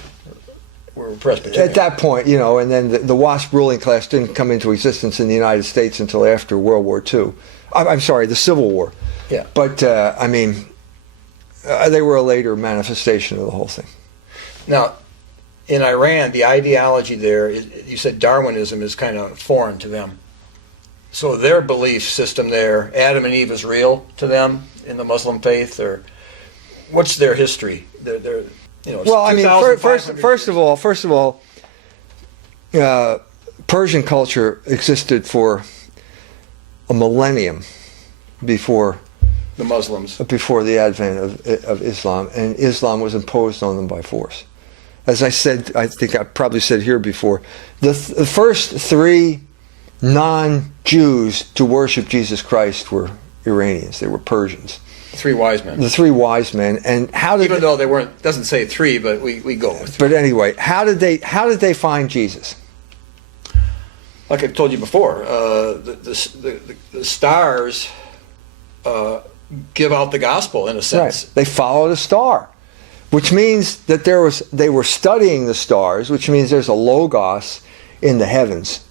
Presbyterian. At that point, you know, and then the WASP ruling class didn't come into existence in the United States until after World War II. I'm sorry, the Civil War. Yeah. But, I mean, they were a later manifestation of the whole thing. Now, in Iran, the ideology there, you said Darwinism is kind of foreign to them. So their belief system there, Adam and Eve is real to them in the Muslim faith, or what's their history? They're you know, well, I mean, first of all, Persian culture existed for a millennium before the Muslims, before the advent of Islam, and Islam was imposed on them by force. As I said, I think I probably said here before, the first three non-Jews to worship Jesus Christ were Iranians. They were Persians. Three wise men. The three wise men. And how did though they weren't, doesn't say three, but we go with three. But anyway, how did they find Jesus? Like I told you before, the stars give out the gospel in a sense. Right. They followed a star, which means that they were studying the stars, which means there's a logos in the heavens.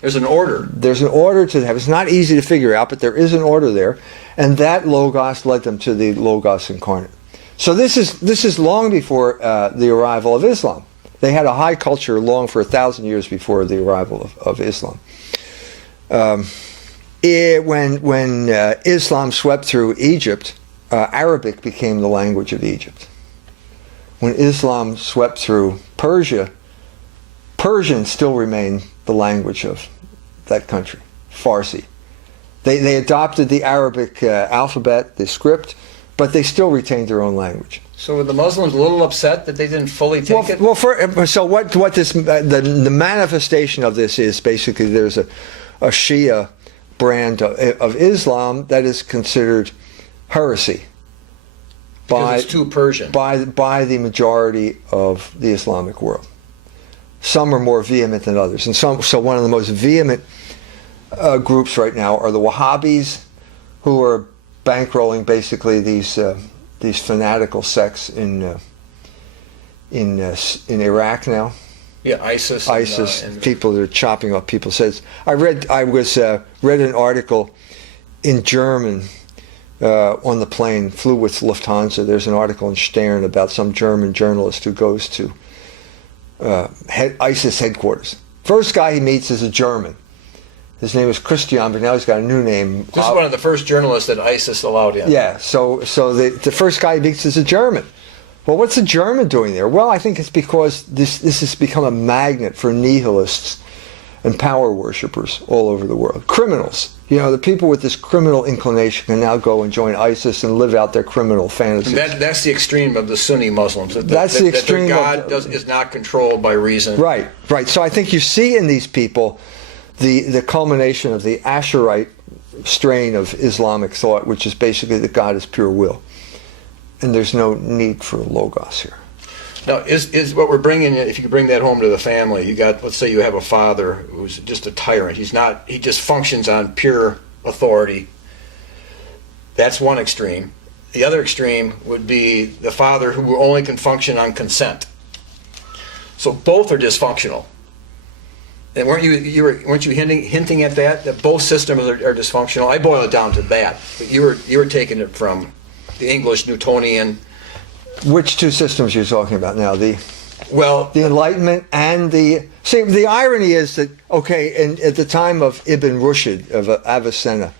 There's an order. There's an order to the heavens. It's not easy to figure out, but there is an order there, and that logos led them to the logos incarnate. So this is long before the arrival of Islam. They had a high culture long for 1,000 years before the arrival of Islam. When Islam swept through Egypt, Arabic became the language of Egypt. When Islam swept through Persia, Persian still remained the language of that country, Farsi. They adopted the Arabic alphabet, the script, but they still retained their own language. So were the Muslims a little upset that they didn't fully take it? Well, what this the manifestation of this is basically there's a Shia brand of Islam that is considered heresy because it's too Persian by the majority of the Islamic world. Some are more vehement than others, and so one of the most vehement groups right now are the Wahhabis, who are bankrolling basically these fanatical sects in Iraq now. Yeah, ISIS. And people that are chopping off people's heads. I read an article in German on the plane, flew with Lufthansa. There's an article in Stern about some German journalist who goes to ISIS headquarters. First guy he meets is a German. His name is Christian, but now he's got a new name. This is one of the first journalists that ISIS allowed in. Yeah, so the first guy he meets is a German. Well, what's a German doing there? Well, I think it's because this has become a magnet for nihilists and power worshippers all over the world. Criminals. You know, the people with this criminal inclination can now go and join ISIS and live out their criminal fantasies. That's the extreme of the Sunni Muslims. That's the extreme. That their God is not controlled by reason. Right, right. So I think you see in these people the culmination of the Asherite strain of Islamic thought, which is basically that God is pure will. And there's no need for logos here. Now, is what we're bringing, if you could bring that home to the family, you got, let's say you have a father who's just a tyrant. He just functions on pure authority. That's one extreme. The other extreme would be the father who only can function on consent. So both are dysfunctional. And weren't you hinting at that both systems are dysfunctional? I boil it down to that. But you were taking it from the English Newtonian. Which two systems you're talking about now? The Enlightenment and the... See, the irony is that, at the time of Ibn Rushd, of Avicenna,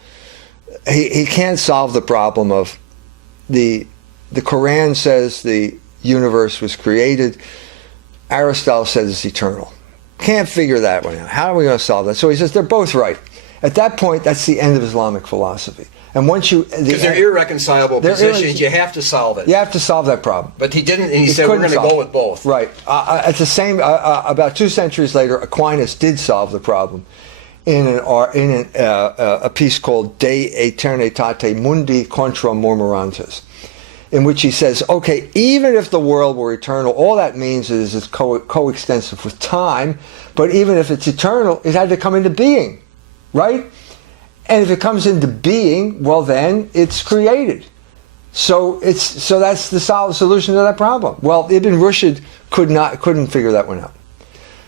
he can't solve the problem of the Quran says the universe was created. Aristotle says it's eternal. Can't figure that one out. How are we going to solve that? So he says they're both right. At that point, that's the end of Islamic philosophy. And once you... Because they're irreconcilable positions, you have to solve it. You have to solve that problem. But he didn't, and he said we're going to go with both. Right. At the same... about 2 centuries later, Aquinas did solve the problem in a piece called De Aeternitate Mundi Contra Murmurantes, in which he says, okay, even if the world were eternal, all that means is it's coextensive with time, but even if it's eternal, it had to come into being, right? And if it comes into being, well then, it's created. So that's the solution to that problem. Well, Ibn Rushd couldn't figure that one out.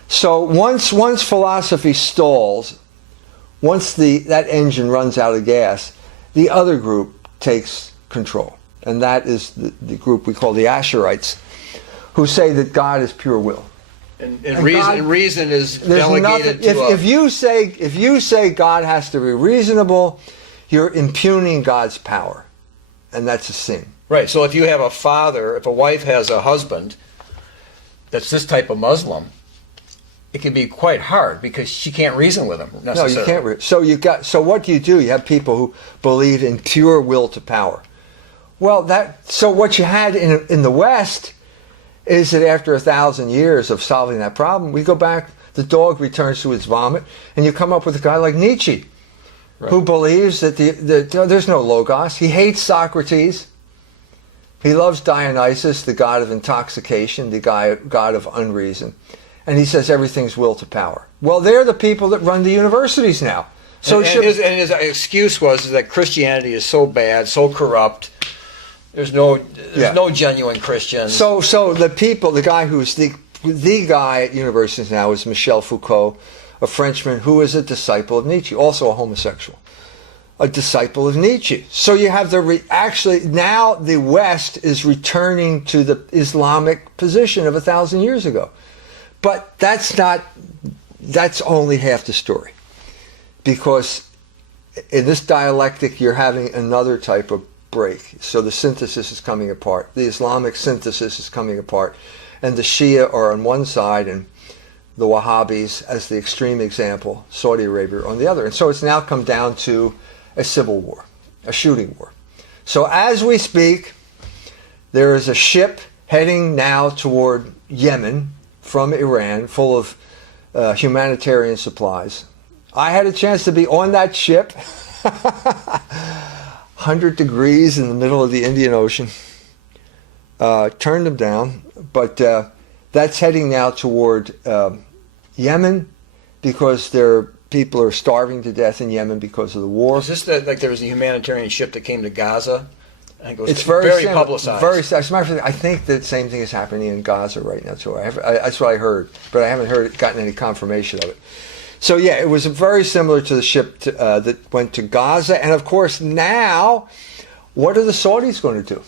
So once philosophy stalls, once that engine runs out of gas, the other group takes control. And that is the group we call the Asherites, who say that God is pure will. And reason is delegated to if you say God has to be reasonable, you're impugning God's power. And that's a sin. Right. So if you have if a wife has a husband that's this type of Muslim, it can be quite hard because she can't reason with him necessarily. No, you can't. So what do? You have people who believe in pure will to power. Well, so what you had in the West is that after 1,000 years of solving that problem, we go back, the dog returns to its vomit, and you come up with a guy like Nietzsche, right, who believes that there's no logos. He hates Socrates. He loves Dionysus, the god of intoxication, the god of unreason. And he says everything's will to power. Well, they're the people that run the universities now. So his excuse was that Christianity is so bad, so corrupt. There's no genuine Christians. So the guy who's the guy at universities now is Michel Foucault, a Frenchman who is a disciple of Nietzsche, also a homosexual, a disciple of Nietzsche. So you have now the West is returning to the Islamic position of 1,000 years ago, but that's only half the story, because in this dialectic you're having another type of break. So the synthesis is coming apart. The Islamic synthesis is coming apart. And the Shia are on one side and the Wahhabis, as the extreme example, Saudi Arabia on the other. And so it's now come down to a civil war, a shooting war. So as we speak, there is a ship heading now toward Yemen from Iran full of humanitarian supplies. I had a chance to be on that ship. 100 degrees in the middle of the Indian Ocean. Turned them down, but that's heading now toward Yemen, because people are starving to death in Yemen because of the war. Is this like there was a humanitarian ship that came to Gaza? I think it was it's very publicized. As a matter of fact, I think the same thing is happening in Gaza right now too. That's what I heard, but I haven't gotten any confirmation of it. So yeah, it was very similar to the ship that went to Gaza. And of course now, what are the Saudis going to do?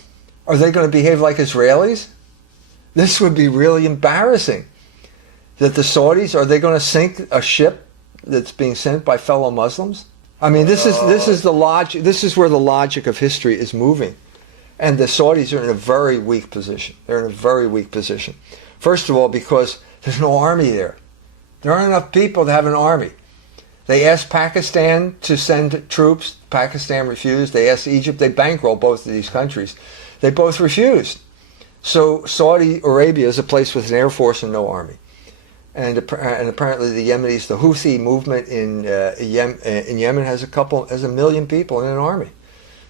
Are they going to behave like Israelis? This would be really embarrassing. That the Saudis, are they going to sink a ship that's being sent by fellow Muslims? I mean, this is the logic. This is where the logic of history is moving. And the Saudis are in a very weak position. They're in a very weak position. First of all, because there's no army there. There aren't enough people to have an army. They asked Pakistan to send troops. Pakistan refused. They asked Egypt. They bankrolled both of these countries. They both refused. So Saudi Arabia is a place with an air force and no army. And apparently the Yemenis, the Houthi movement in Yemen has a million people in an army.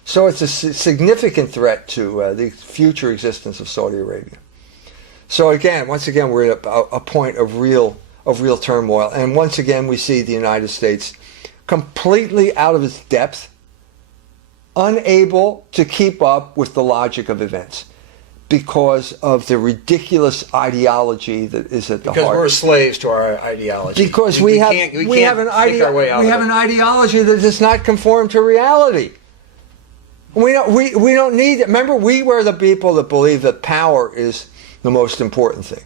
So it's a significant threat to the future existence of Saudi Arabia. So once again, we're at a point of real turmoil. And once again, we see the United States completely out of its depth, unable to keep up with the logic of events because of the ridiculous ideology that is at the heart. Because we're slaves to our ideology. Because we have an ideology that does not conform to reality. We don't need it. Remember, we were the people that believe that power is the most important thing.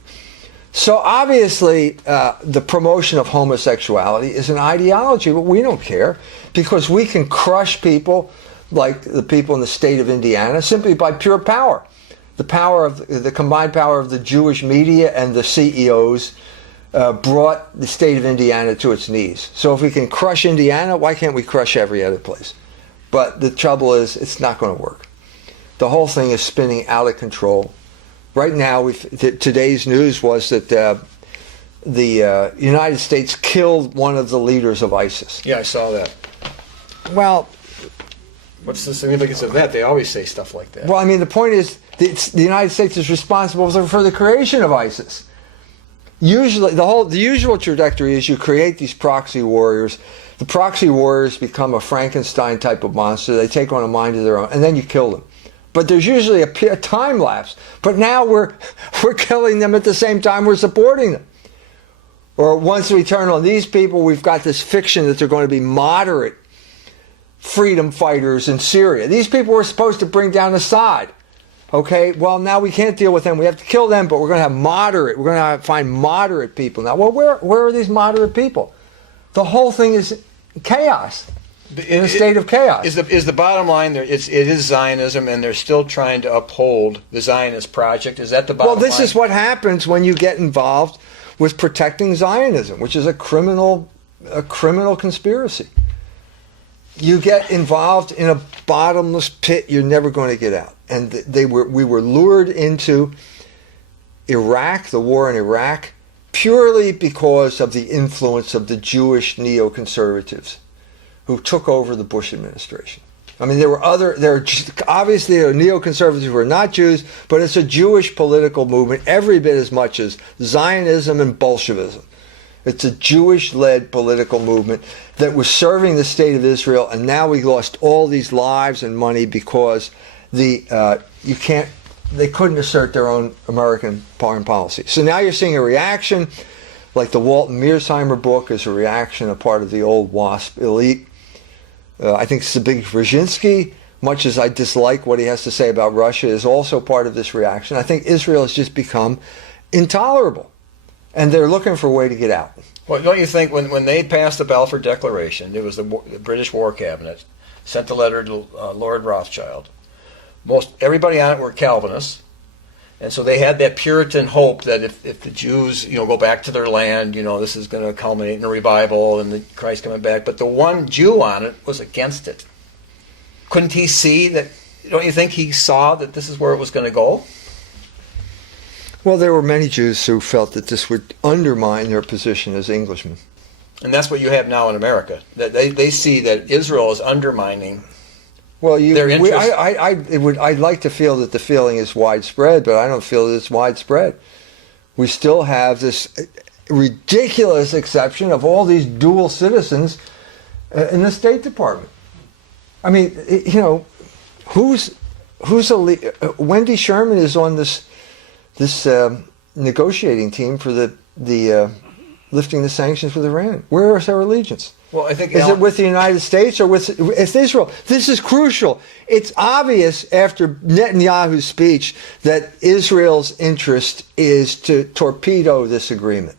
So obviously, the promotion of homosexuality is an ideology, but we don't care because we can crush people like the people in the state of Indiana simply by pure power. The combined power of the Jewish media and the CEOs brought the state of Indiana to its knees. So if we can crush Indiana, why can't we crush every other place? But the trouble is, it's not going to work. The whole thing is spinning out of control. Right now, today's news was that the United States killed one of the leaders of ISIS. Yeah, I saw that. Well, what's the significance of that? They always say stuff like that. Well, I mean, the point is, the United States is responsible for the creation of ISIS. Usually, the usual trajectory is you create these proxy warriors. The proxy warriors become a Frankenstein type of monster. They take on a mind of their own, and then you kill them. But there's usually a time lapse. But now we're killing them at the same time we're supporting them. Or once we turn on these people, we've got this fiction that they're going to be moderate freedom fighters in Syria. These people were supposed to bring down Assad. Okay, well, now we can't deal with them. We have to kill them, but we're going to find moderate people now. Well, where are these moderate people? The whole thing is chaos. In a state of chaos. Is the bottom line there? It is Zionism, and they're still trying to uphold the Zionist project. Is that the bottom line? Well, this is what happens when you get involved with protecting Zionism, which is a criminal conspiracy. You get involved in a bottomless pit you're never going to get out. And we were lured into Iraq, the war in Iraq, purely because of the influence of the Jewish neoconservatives who took over the Bush administration. I mean, there were obviously neoconservatives who were not Jews, but it's a Jewish political movement every bit as much as Zionism and Bolshevism. It's a Jewish-led political movement that was serving the state of Israel, and now we lost all these lives and money because they couldn't assert their own American foreign policy. So now you're seeing a reaction, like the Walton Mearsheimer book is a reaction, a part of the old WASP elite. I think Zbigniew Brzezinski, much as I dislike what he has to say about Russia, is also part of this reaction. I think Israel has just become intolerable, and they're looking for a way to get out. Well, don't you think when they passed the Balfour Declaration, it was the British War Cabinet, sent the letter to Lord Rothschild. Everybody on it were Calvinists, and so they had that Puritan hope that if the Jews, go back to their land, this is going to culminate in a revival and the Christ coming back. But the one Jew on it was against it. Couldn't he see that? Don't you think he saw that this is where it was going to go? Well, there were many Jews who felt that this would undermine their position as Englishmen. And that's what you have now in America. That they see that Israel is undermining. Well, I'd like to feel that the feeling is widespread, but I don't feel that it's widespread. We still have this ridiculous exception of all these dual citizens in the State Department. I mean, Wendy Sherman is on this negotiating team for the lifting the sanctions with Iran? Where is our allegiance? Well, I think is it with the United States or with Israel? This is crucial. It's obvious after Netanyahu's speech that Israel's interest is to torpedo this agreement.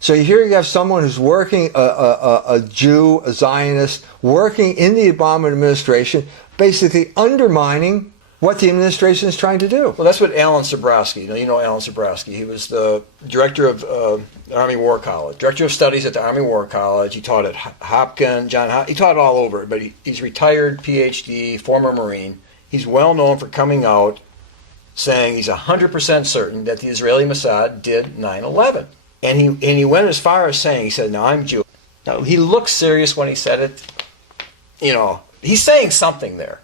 So here you have someone who's working, a Jew, a Zionist, working in the Obama administration, basically undermining what the administration is trying to do. Well, that's what Alan Sabrowski, you know Alan Sabrowski. He was the director of the Army War College, director of studies at the Army War College. He taught at Hopkins, he taught all over, but he's retired PhD, former Marine. He's well known for coming out saying he's 100% certain that the Israeli Mossad did 9/11. And he went as far as saying, he said, now I'm Jewish. Now, he looked serious when he said it. You know, he's saying something there.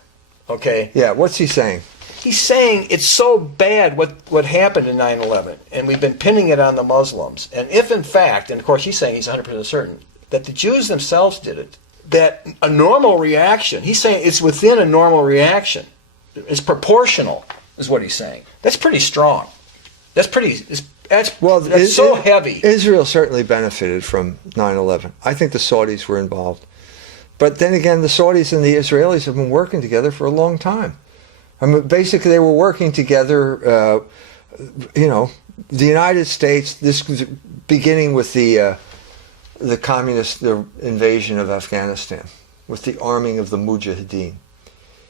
Okay. Yeah, what's he saying? He's saying it's so bad what happened in 9/11, and we've been pinning it on the Muslims. And if in fact, and of course he's saying he's 100% certain, that the Jews themselves did it, that a normal reaction, he's saying it's within a normal reaction, it's proportional, is what he's saying. That's pretty strong. That's so heavy. Israel certainly benefited from 9/11. I think the Saudis were involved. But then again, the Saudis and the Israelis have been working together for a long time. I mean, basically, they were working together, the United States, this was beginning with the communist invasion of Afghanistan, with the arming of the Mujahideen.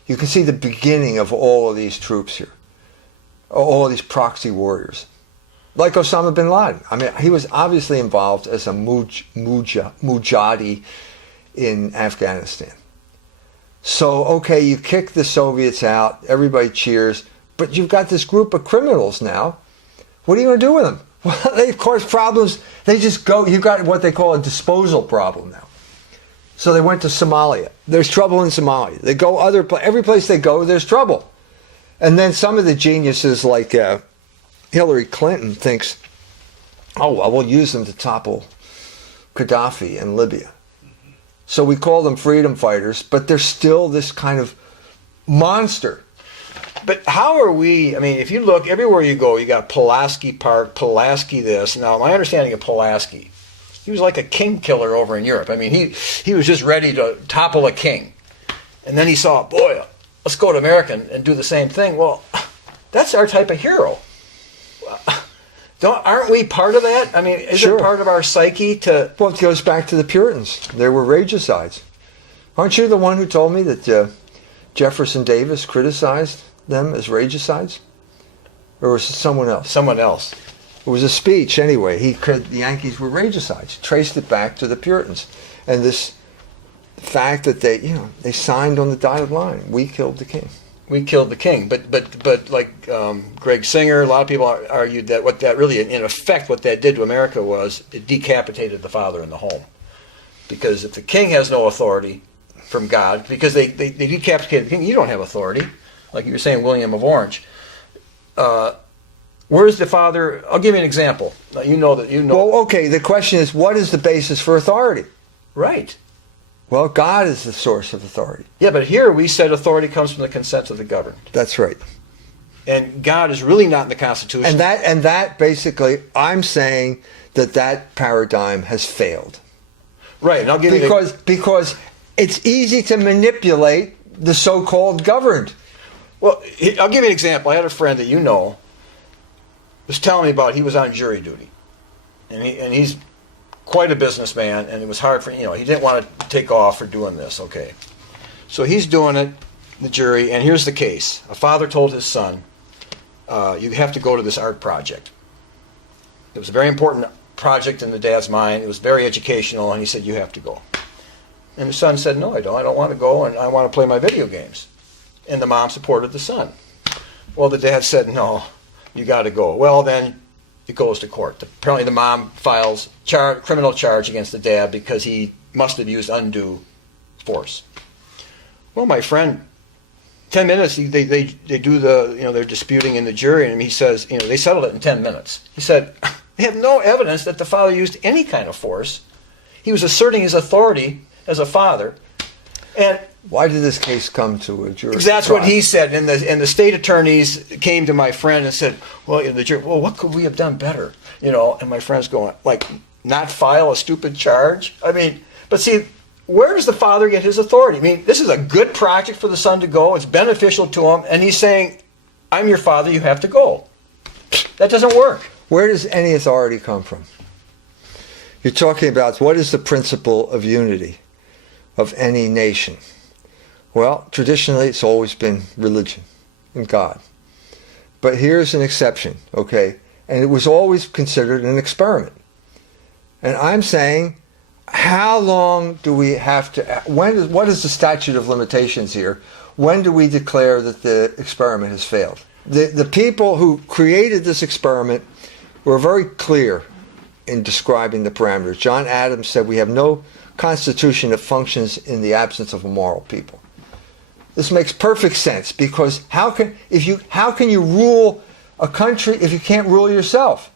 You can see the beginning of all of these troops here, all of these proxy warriors. Like Osama bin Laden. I mean, he was obviously involved as a mujahidi in Afghanistan. So, okay, you kick the Soviets out, everybody cheers, but you've got this group of criminals now. What are you going to do with them? Well, they cause problems. They just go, you've got what they call a disposal problem now. So they went to Somalia. There's trouble in Somalia. They go every place they go, there's trouble. And then some of the geniuses like Hillary Clinton thinks, oh, well, we'll use them to topple Gaddafi in Libya. So we call them freedom fighters, but they're still this kind of monster. But how are we, I mean, if you look, everywhere you go, you got Pulaski Park, Pulaski this. Now, my understanding of Pulaski, he was like a king killer over in Europe. I mean, he was just ready to topple a king. And then he saw, boy, let's go to America and do the same thing. Well, that's our type of hero. Aren't we part of that? I mean, is it part of our psyche to... Well, it goes back to the Puritans. They were regicides. Aren't you the one who told me that Jefferson Davis criticized them as regicides? Or was it someone else? Someone else. It was a speech anyway. The Yankees were regicides. Traced it back to the Puritans. And this fact that they signed on the dotted line. We killed the king. We killed the king, but like Greg Singer, a lot of people argued that what that really, in effect, what that did to America was it decapitated the father in the home, because if the king has no authority from God, because they decapitated the king, you don't have authority, like you were saying, William of Orange. Where's the father? I'll give you an example. Now, Well, okay. The question is, what is the basis for authority? Right. Well, God is the source of authority. Yeah, but here we said authority comes from the consent of the governed. That's right. And God is really not in the Constitution. And that basically, I'm saying that paradigm has failed. Right, and I'll give you because it's easy to manipulate the so-called governed. Well, I'll give you an example. I had a friend that was telling me about, he was on jury duty, and he's quite a businessman, and it was hard for, he didn't want to take off for doing this, okay. So he's doing it, the jury, and here's the case. A father told his son, you have to go to this art project. It was a very important project in the dad's mind. It was very educational, and he said, you have to go. And the son said, no, I don't want to go, and I want to play my video games. And the mom supported the son. Well, the dad said, no, you got to go. Well, then it goes to court. Apparently the mom files criminal charge against the dad because he must have used undue force. Well, my friend, 10 minutes, they do they're disputing in the jury, and he says, they settled it in 10 minutes. He said, they have no evidence that the father used any kind of force. He was asserting his authority as a father. And why did this case come to a jury? That's what he said. And the state attorneys came to my friend and said, well, the jury, what could we have done better? And my friend's going, like, not file a stupid charge? I mean, but see, where does the Father get his authority? I mean, this is a good project for the Son to go. It's beneficial to him. And he's saying, I'm your Father, you have to go. That doesn't work. Where does any authority come from? You're talking about what is the principle of unity of any nation? Well, traditionally, it's always been religion and God. But here's an exception, okay? And it was always considered an experiment. And I'm saying, how long do we have to, what is the statute of limitations here? When do we declare that the experiment has failed? The people who created this experiment were very clear in describing the parameters. John Adams said we have no constitution that functions in the absence of a moral people. This makes perfect sense, because how can you rule a country if you can't rule yourself?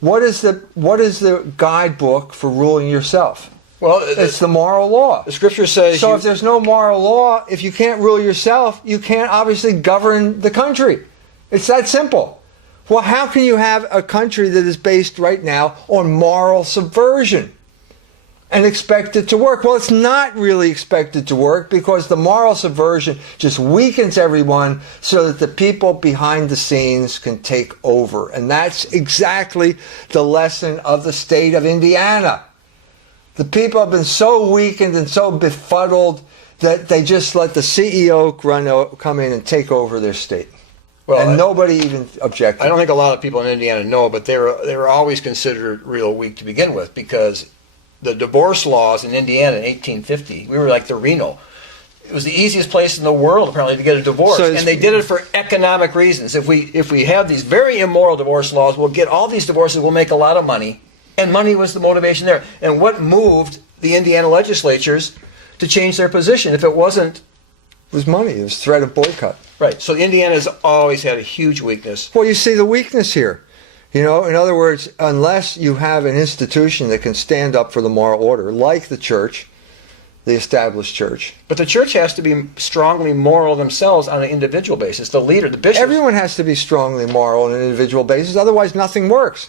What is the guidebook for ruling yourself? Well, it's the moral law. The scripture says so. If there's no moral law, if you can't rule yourself, you can't obviously govern the country. It's that simple. Well, how can you have a country that is based right now on moral subversion and expect it to work? Well, it's not really expected to work, because the moral subversion just weakens everyone so that the people behind the scenes can take over. And that's exactly the lesson of the state of Indiana. The people have been so weakened and so befuddled that they just let the CEO come in and take over their state. Well, and nobody even objected. I don't think a lot of people in Indiana know, but they were always considered real weak to begin with, because the divorce laws in Indiana in 1850, we were like the Reno. It was the easiest place in the world, apparently, to get a divorce. And they did it for economic reasons. If we have these very immoral divorce laws, we'll get all these divorces, we'll make a lot of money. And money was the motivation there. And what moved the Indiana legislatures to change their position if it wasn't? It was money. It was threat of boycott. Right. So Indiana has always had a huge weakness. Well, you see the weakness here. You know, in other words, unless you have an institution that can stand up for the moral order, like the church, the established church. But the church has to be strongly moral themselves on an individual basis. The leader, the bishop. Everyone has to be strongly moral on an individual basis. Otherwise, nothing works.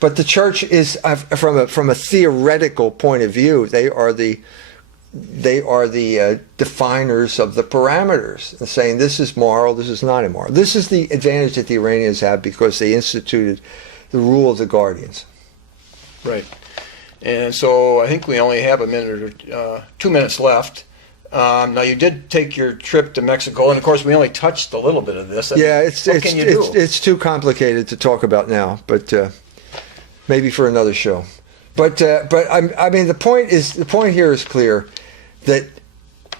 But the church is, from a theoretical point of view, they are the definers of the parameters, and saying this is moral, this is not immoral. This is the advantage that the Iranians have, because they instituted the rule of the guardians. Right. And so I think we only have a minute or 2 minutes left. Now, you did take your trip to Mexico, and of course we only touched a little bit of this. Yeah, it's too complicated to talk about now, but maybe for another show. But I mean, the point here is clear, that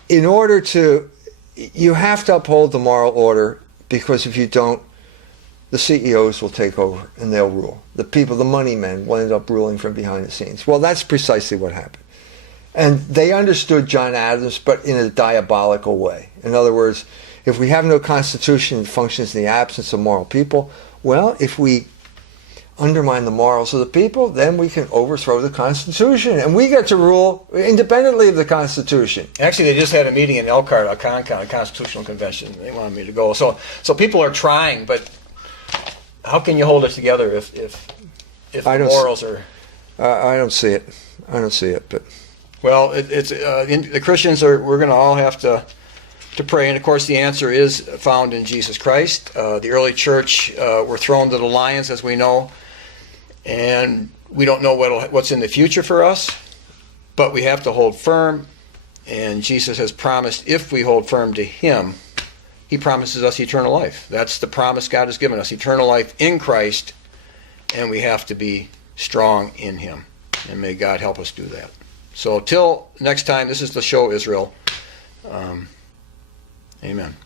in order to, you have to uphold the moral order, because if you don't, the CEOs will take over and they'll rule. The people, the money men, will end up ruling from behind the scenes. Well, that's precisely what happened. And they understood John Adams, but in a diabolical way. In other words, if we have no constitution that functions in the absence of moral people, well, if we undermine the morals of the people, then we can overthrow the Constitution, and we get to rule independently of the Constitution. Actually, they just had a meeting in Elkhart, a constitutional convention. They wanted me to go. So people are trying, but how can you hold it together if morals are? I don't see it. I don't see it. But well, the Christians are. We're going to all have to pray, and of course the answer is found in Jesus Christ. The early church were thrown to the lions, as we know. And we don't know what's in the future for us, but we have to hold firm. And Jesus has promised, if we hold firm to him, he promises us eternal life. That's the promise God has given us, eternal life in Christ, and we have to be strong in him. And may God help us do that. So till next time, this is the show, Israel. Amen.